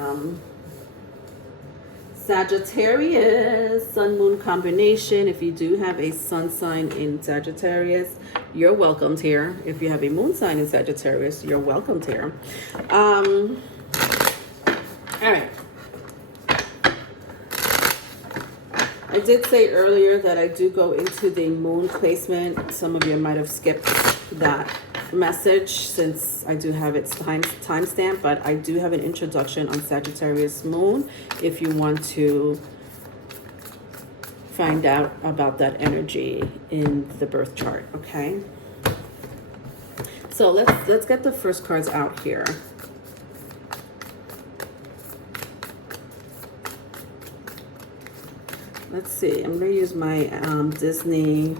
Sagittarius sun moon combination. If you do have a sun sign in Sagittarius, you're welcomed here. If you have a moon sign in Sagittarius, you're welcomed here. All right. I did say earlier that I do go into the moon placement. Some of you might have skipped that message since I do have its timestamp, but I do have an introduction on Sagittarius moon if you want to find out about that energy in the birth chart. Okay, so let's get the first cards out here. Let's see, I'm going to use my Disney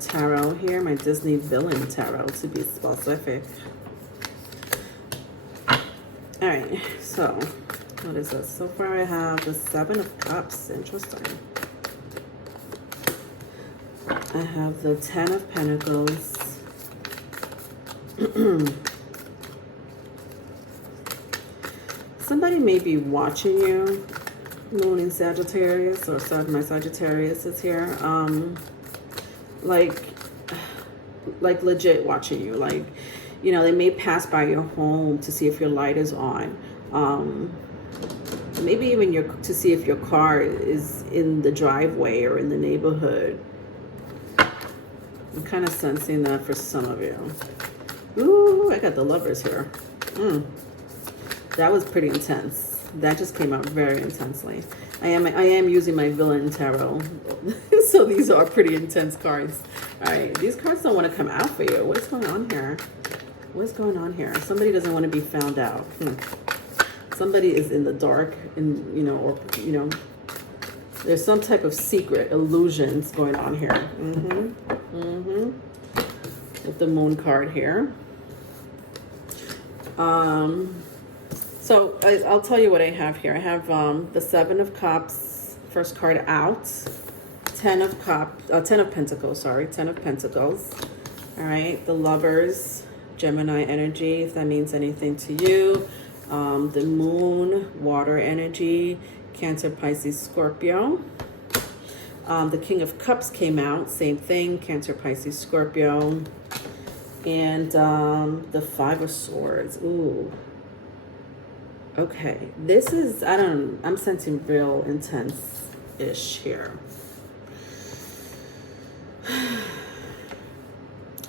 tarot here, my Disney villain tarot to be specific. All right, so what is this? So far I have the Seven of Cups. Interesting. I have the Ten of Pentacles. Somebody may be watching you, moon in Sagittarius, or my Sagittarius is here. Like legit watching you. Like, you know, they may pass by your home to see if your light is on. Maybe even to see if your car is in the driveway or in the neighborhood. I'm kind of sensing that for some of you. Ooh, I got the Lovers here. That was pretty intense. That just came out very intensely. I am using my villain tarot. So these are pretty intense cards. All right, these cards don't want to come out for you. What's going on here? What's going on here? Somebody doesn't want to be found out. Somebody is in the dark, and you know, or you know, there's some type of secret illusions going on here. With the Moon card here. So I'll tell you what I have here. I have the Seven of Cups, first card out. Ten of Pentacles, sorry. Ten of Pentacles. All right, the Lovers, Gemini energy, if that means anything to you. The Moon, water energy, Cancer, Pisces, Scorpio. The King of Cups came out, same thing, Cancer, Pisces, Scorpio. And the Five of Swords. Ooh. Okay, this is, I'm sensing real intense-ish here.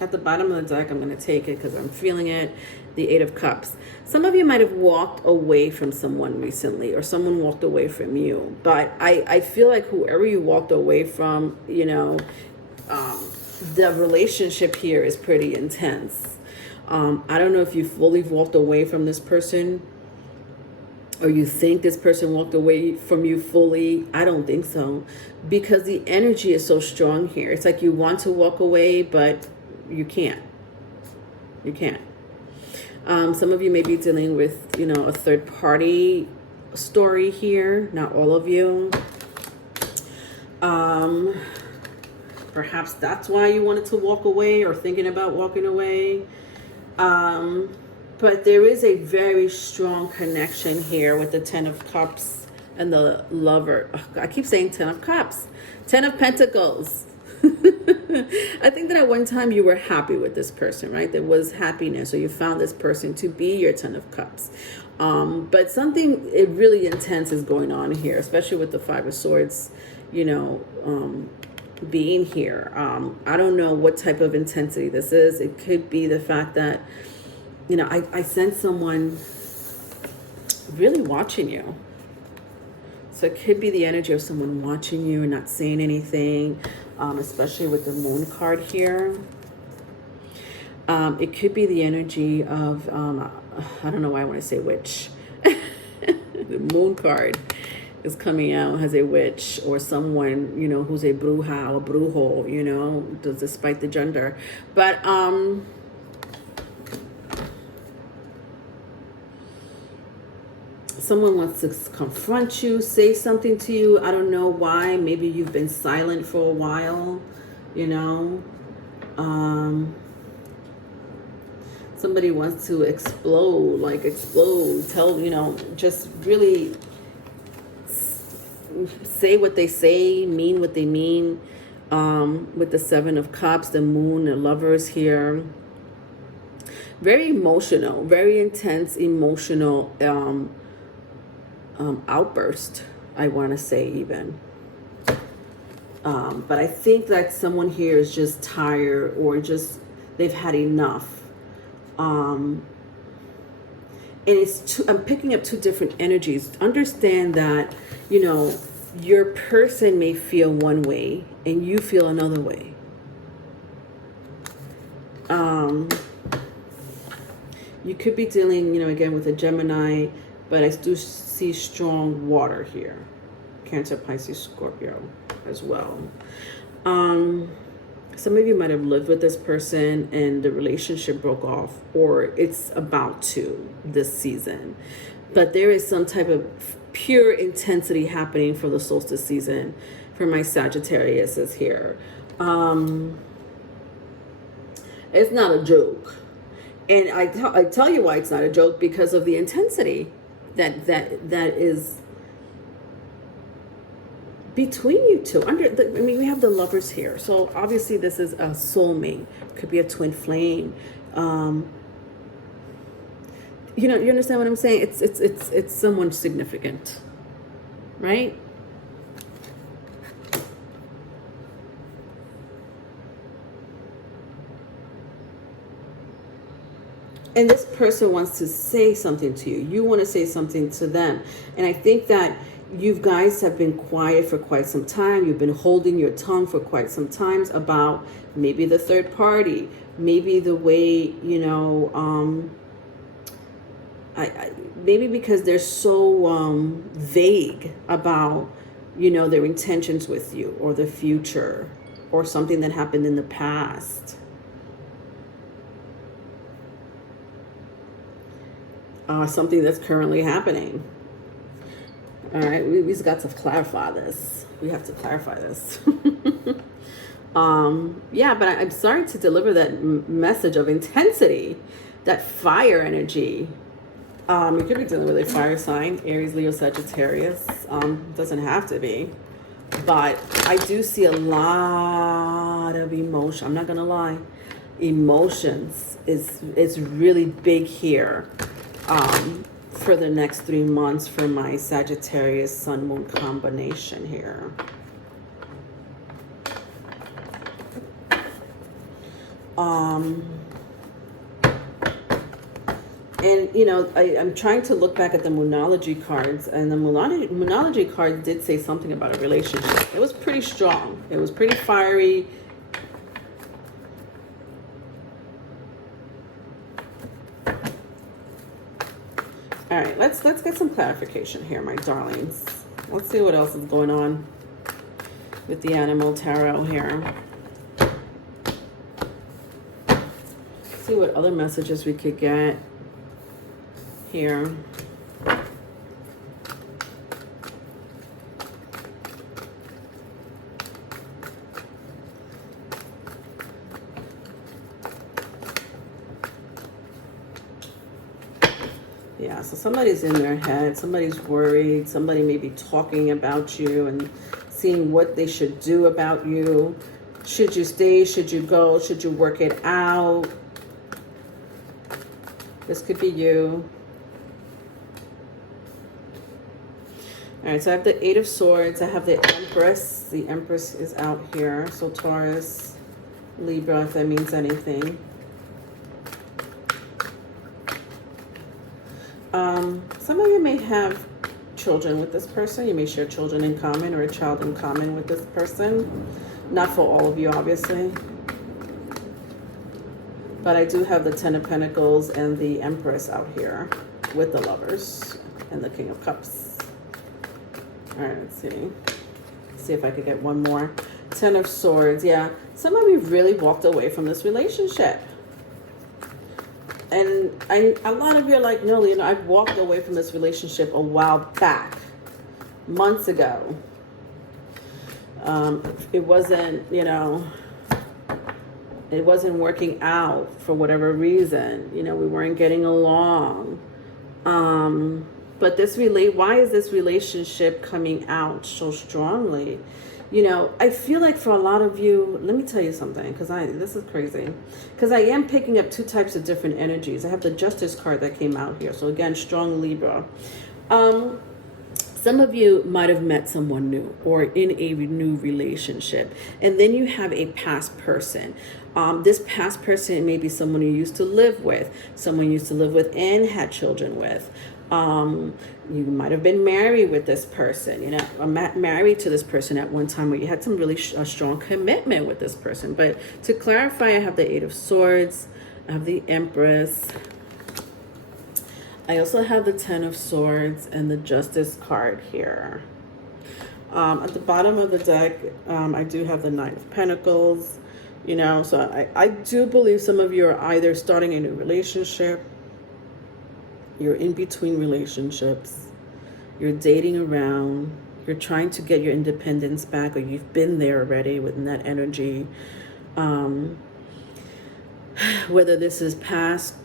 At the bottom of the deck, I'm going to take it because I'm feeling it. The Eight of Cups. Some of you might have walked away from someone recently, or someone walked away from you. But I feel like whoever you walked away from, you know, the relationship here is pretty intense. I don't know if you fully walked away from this person, or you think this person walked away from you fully. I don't think so, because the energy is so strong here. It's like you want to walk away, but you can't. You can't. Some of you may be dealing with, you know, a third party story here. Not all of you. Perhaps that's why you wanted to walk away, or thinking about walking away. But there is a very strong connection here with the Ten of Cups and the Lover. Oh, I keep saying Ten of Cups. Ten of Pentacles. I think that at one time you were happy with this person, right? There was happiness, so you found this person to be your Ten of Cups. But something really intense is going on here, especially with the Five of Swords, you know, being here. I don't know what type of intensity this is. It could be the fact that, you know, I sense someone really watching you. So it could be the energy of someone watching you and not saying anything, especially with the moon card here. It could be the energy of, I don't know why I want to say witch. The moon card is coming out as a witch or someone, you know, who's a bruja or brujo, you know, despite the gender. But someone wants to confront you, say something to you. I don't know why. Maybe you've been silent for a while, you know. Somebody wants to explode, tell, you know, just really say what they say, mean what they mean. With the Seven of Cups, the moon, the lovers here. Very emotional, very intense, emotional outburst, I want to say even. But I think that someone here is just tired or just they've had enough. And I'm picking up two different energies. Understand that, you know, your person may feel one way and you feel another way. You could be dealing, you know, again with a Gemini, but I do see strong water here. Cancer, Pisces, Scorpio as well. Some of you might have lived with this person and the relationship broke off, or it's about to this season. But there is some type of pure intensity happening for the solstice season for my Sagittarius is here. It's not a joke. And I tell you why it's not a joke, because of the intensity that is between you two. We have the lovers here. So obviously this is a soulmate. Could be a twin flame. You know, you understand what I'm saying? It's someone significant, right? And this person wants to say something to you. You want to say something to them. And I think that you guys have been quiet for quite some time. You've been holding your tongue for quite some time about maybe the third party, maybe the way, you know, maybe because they're so vague about, you know, their intentions with you or the future or something that happened in the past. Something that's currently happening. All right, we've got to clarify this. We have to clarify this. Yeah, but I'm sorry to deliver that message of intensity, that fire energy. You could be dealing with a fire sign, Aries, Leo, Sagittarius. Doesn't have to be. But I do see a lot of emotion. I'm not going to lie. Emotions is really big here. For the next 3 months for my Sagittarius Sun Moon combination here. And you know, I'm trying to look back at the Moonology cards, and the Moonology cards did say something about a relationship. It was pretty strong. It was pretty fiery. All right, let's get some clarification here, my darlings. Let's see what else is going on with the Animal Tarot here. See what other messages we could get here. Yeah, so somebody's in their head, somebody's worried, somebody may be talking about you and seeing what they should do about you. Should you stay? Should you go? Should you work it out? This could be you. All right, so I have the Eight of Swords. I have the Empress. The Empress is out here. So Taurus, Libra, if that means anything. Some of you may have children with this person. You may share children in common or a child in common with this person. Not for all of you, obviously. But I do have the Ten of Pentacles and the Empress out here with the Lovers and the King of Cups. All right, let's see. See if I could get one more. Ten of Swords. Yeah, some of you really walked away from this relationship. And a lot of you are like, no, you know, I've walked away from this relationship a while back, months ago. It wasn't, you know, it wasn't working out for whatever reason. You know, we weren't getting along. But this why is this relationship coming out so strongly? You know, I feel like for a lot of you, let me tell you something, because this is crazy. Because I am picking up two types of different energies. I have the Justice card that came out here. So again, strong Libra. Some of you might have met someone new or in a new relationship. And then you have a past person. This past person may be someone you used to live with, someone you used to live with and had children with. You might have been married with this person, you know, or married to this person at one time where you had some really strong commitment with this person. But to clarify, I have the Eight of Swords, I have the Empress. I also have the Ten of Swords and the Justice card here. At the bottom of the deck, I do have the Nine of Pentacles, you know, so I do believe some of you are either starting a new relationship, you're in between relationships, you're dating around, you're trying to get your independence back, or you've been there already within that energy. Whether this is past,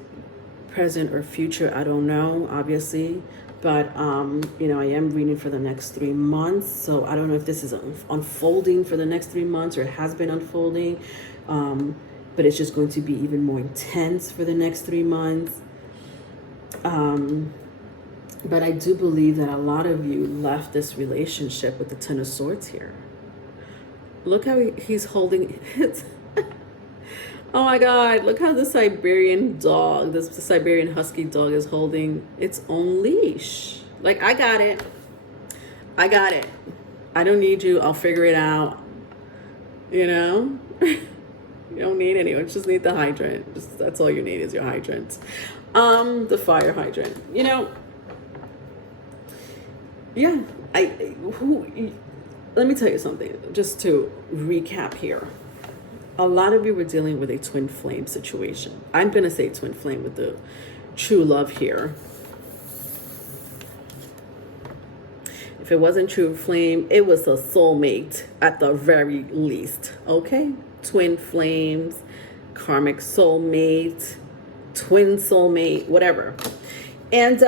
present, or future, I don't know, obviously. But, you know, I am reading for the next 3 months. So I don't know if this is unfolding for the next 3 months or it has been unfolding. But it's just going to be even more intense for the next 3 months. But I do believe that a lot of you left this relationship with the Ten of Swords here. Look how he's holding it. Oh my God, look how the Siberian dog, the Siberian Husky dog is holding its own leash. Like, I got it. I got it. I don't need you. I'll figure it out. You know? You don't need anyone. Just need the hydrant. That's all you need is your hydrant. The fire hydrant. You know, yeah, let me tell you something, just to recap here. A lot of you were dealing with a twin flame situation. I'm going to say twin flame with the true love here. If it wasn't true flame, it was a soulmate at the very least. Okay? Twin flames, karmic soulmate, twin soulmate, whatever. And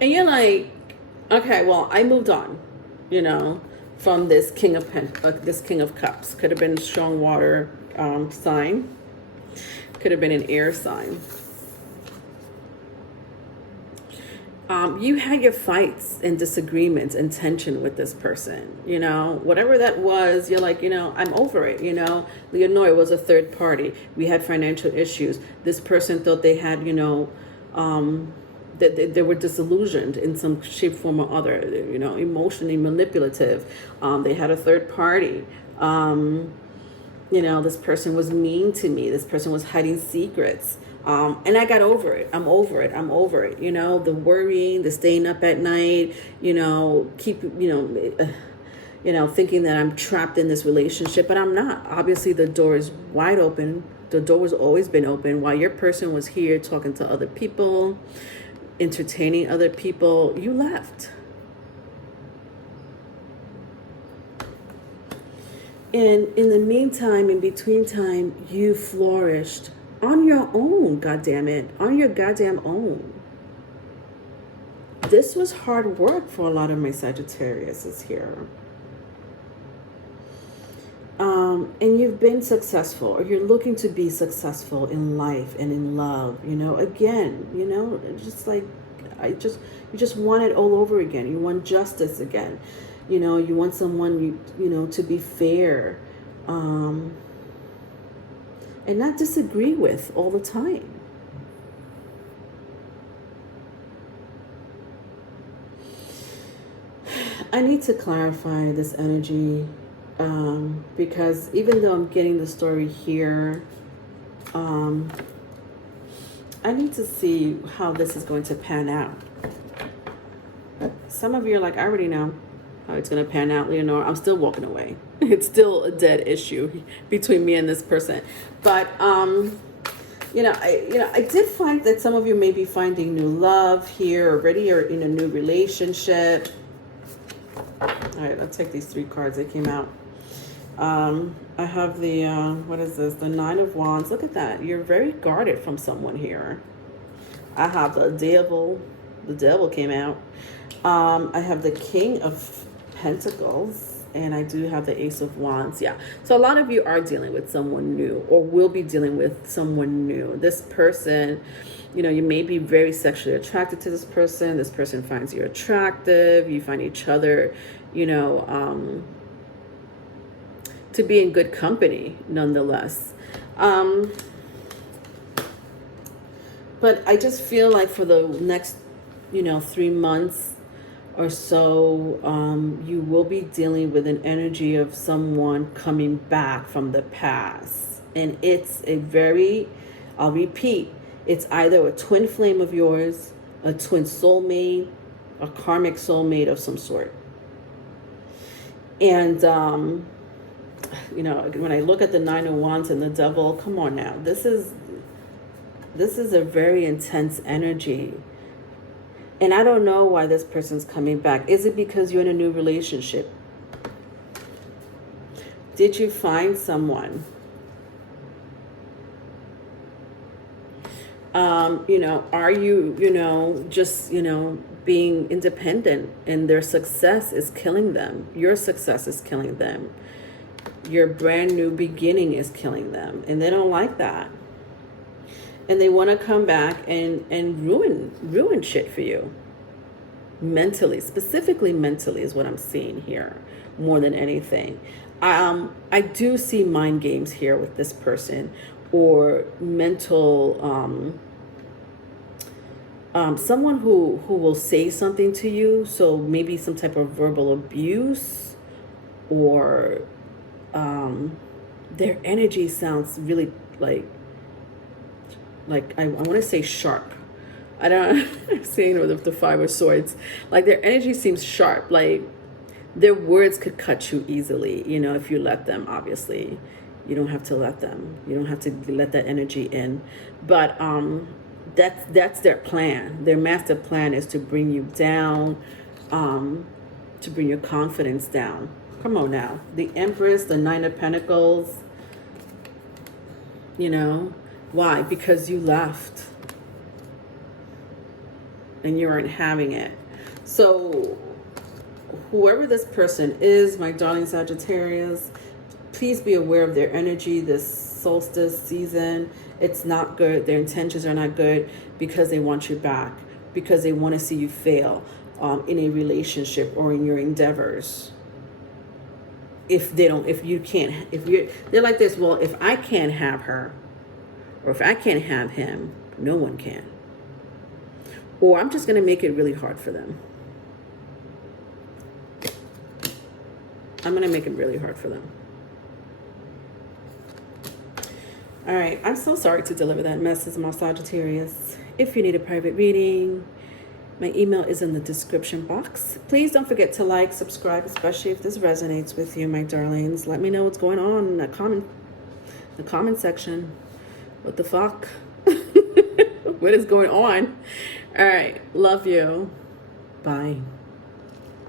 you're like, okay, well, I moved on, you know, from this King of Cups. Could have been a strong water sign. Could have been an air sign. You had your fights and disagreements and tension with this person, you know, whatever that was. You're like, you know, I'm over it. You know, Leonore was a third party. We had financial issues. This person thought they had, you know, that they were disillusioned in some shape, form, or other, you know, emotionally manipulative. They had a third party. You know, this person was mean to me. This person was hiding secrets. And I got over it. I'm over it. You know, the worrying, the staying up at night, you know, thinking that I'm trapped in this relationship, but I'm not. Obviously, the door is wide open. The door has always been open while your person was here talking to other people, entertaining other people. You left. And in the meantime, in between time, you flourished on your own, goddammit, on your goddamn own. This was hard work for a lot of my Sagittariuses here. And you've been successful, or you're looking to be successful in life and in love, you know, again, you know, just like, you just want it all over again. You want justice again. You know, you want someone, you know, to be fair, and not disagree with all the time. I need to clarify this energy because even though I'm getting the story here, I need to see how this is going to pan out. Some of you are like, I already know how it's going to pan out, Leonora. I'm still walking away. It's still a dead issue between me and this person. But, I did find that some of you may be finding new love here already, or in a new relationship. All right, let's take these 3 cards that came out. I have the, what is this? The 9 of Wands. Look at that. You're very guarded from someone here. I have the Devil. The Devil came out. I have the King of Pentacles. And I do have the Ace of Wands. Yeah. So a lot of you are dealing with someone new, or will be dealing with someone new. This person, you may be very sexually attracted to this person. This person finds you attractive. You find each other, to be in good company nonetheless. But I just feel like for the next, 3 months or so, you will be dealing with an energy of someone coming back from the past. And it's I'll repeat, it's either a twin flame of yours, a twin soulmate, a karmic soulmate of some sort. And, when I look at the 9 of Wands and the Devil, come on now, this is a very intense energy. And I don't know why this person's coming back. Is it because you're in a new relationship? Did you find someone? Are you, just, being independent, and their success is killing them? Your success is killing them. Your brand new beginning is killing them, and they don't like that. And they want to come back and ruin shit for you. Mentally, specifically mentally is what I'm seeing here more than anything. I do see mind games here with this person, or mental, someone who will say something to you. So maybe some type of verbal abuse, or their energy sounds really like I want to say sharp. I don't I'm saying with the 5 of Swords. Like, their energy seems sharp. Like, their words could cut you easily, if you let them. Obviously, you don't have to let them. You don't have to let that energy in. But that's their plan. Their master plan is to bring you down, to bring your confidence down. Come on now. The Empress, the 9 of Pentacles. Why? Because you left. And you aren't having it. So whoever this person is, my darling Sagittarius, please be aware of their energy this solstice season. It's not good. Their intentions are not good, because they want you back, because they want to see you fail in a relationship or in your endeavors. They're like this, well, if I can't have her, or if I can't have him, no one can. Or I'm just going to make it really hard for them. I'm going to make it really hard for them. All right. I'm so sorry to deliver that message, my Sagittarius. If you need a private reading, my email is in the description box. Please don't forget to like, subscribe, especially if this resonates with you, my darlings. Let me know what's going on in the comment section. What the fuck? What is going on? All right. Love you. Bye.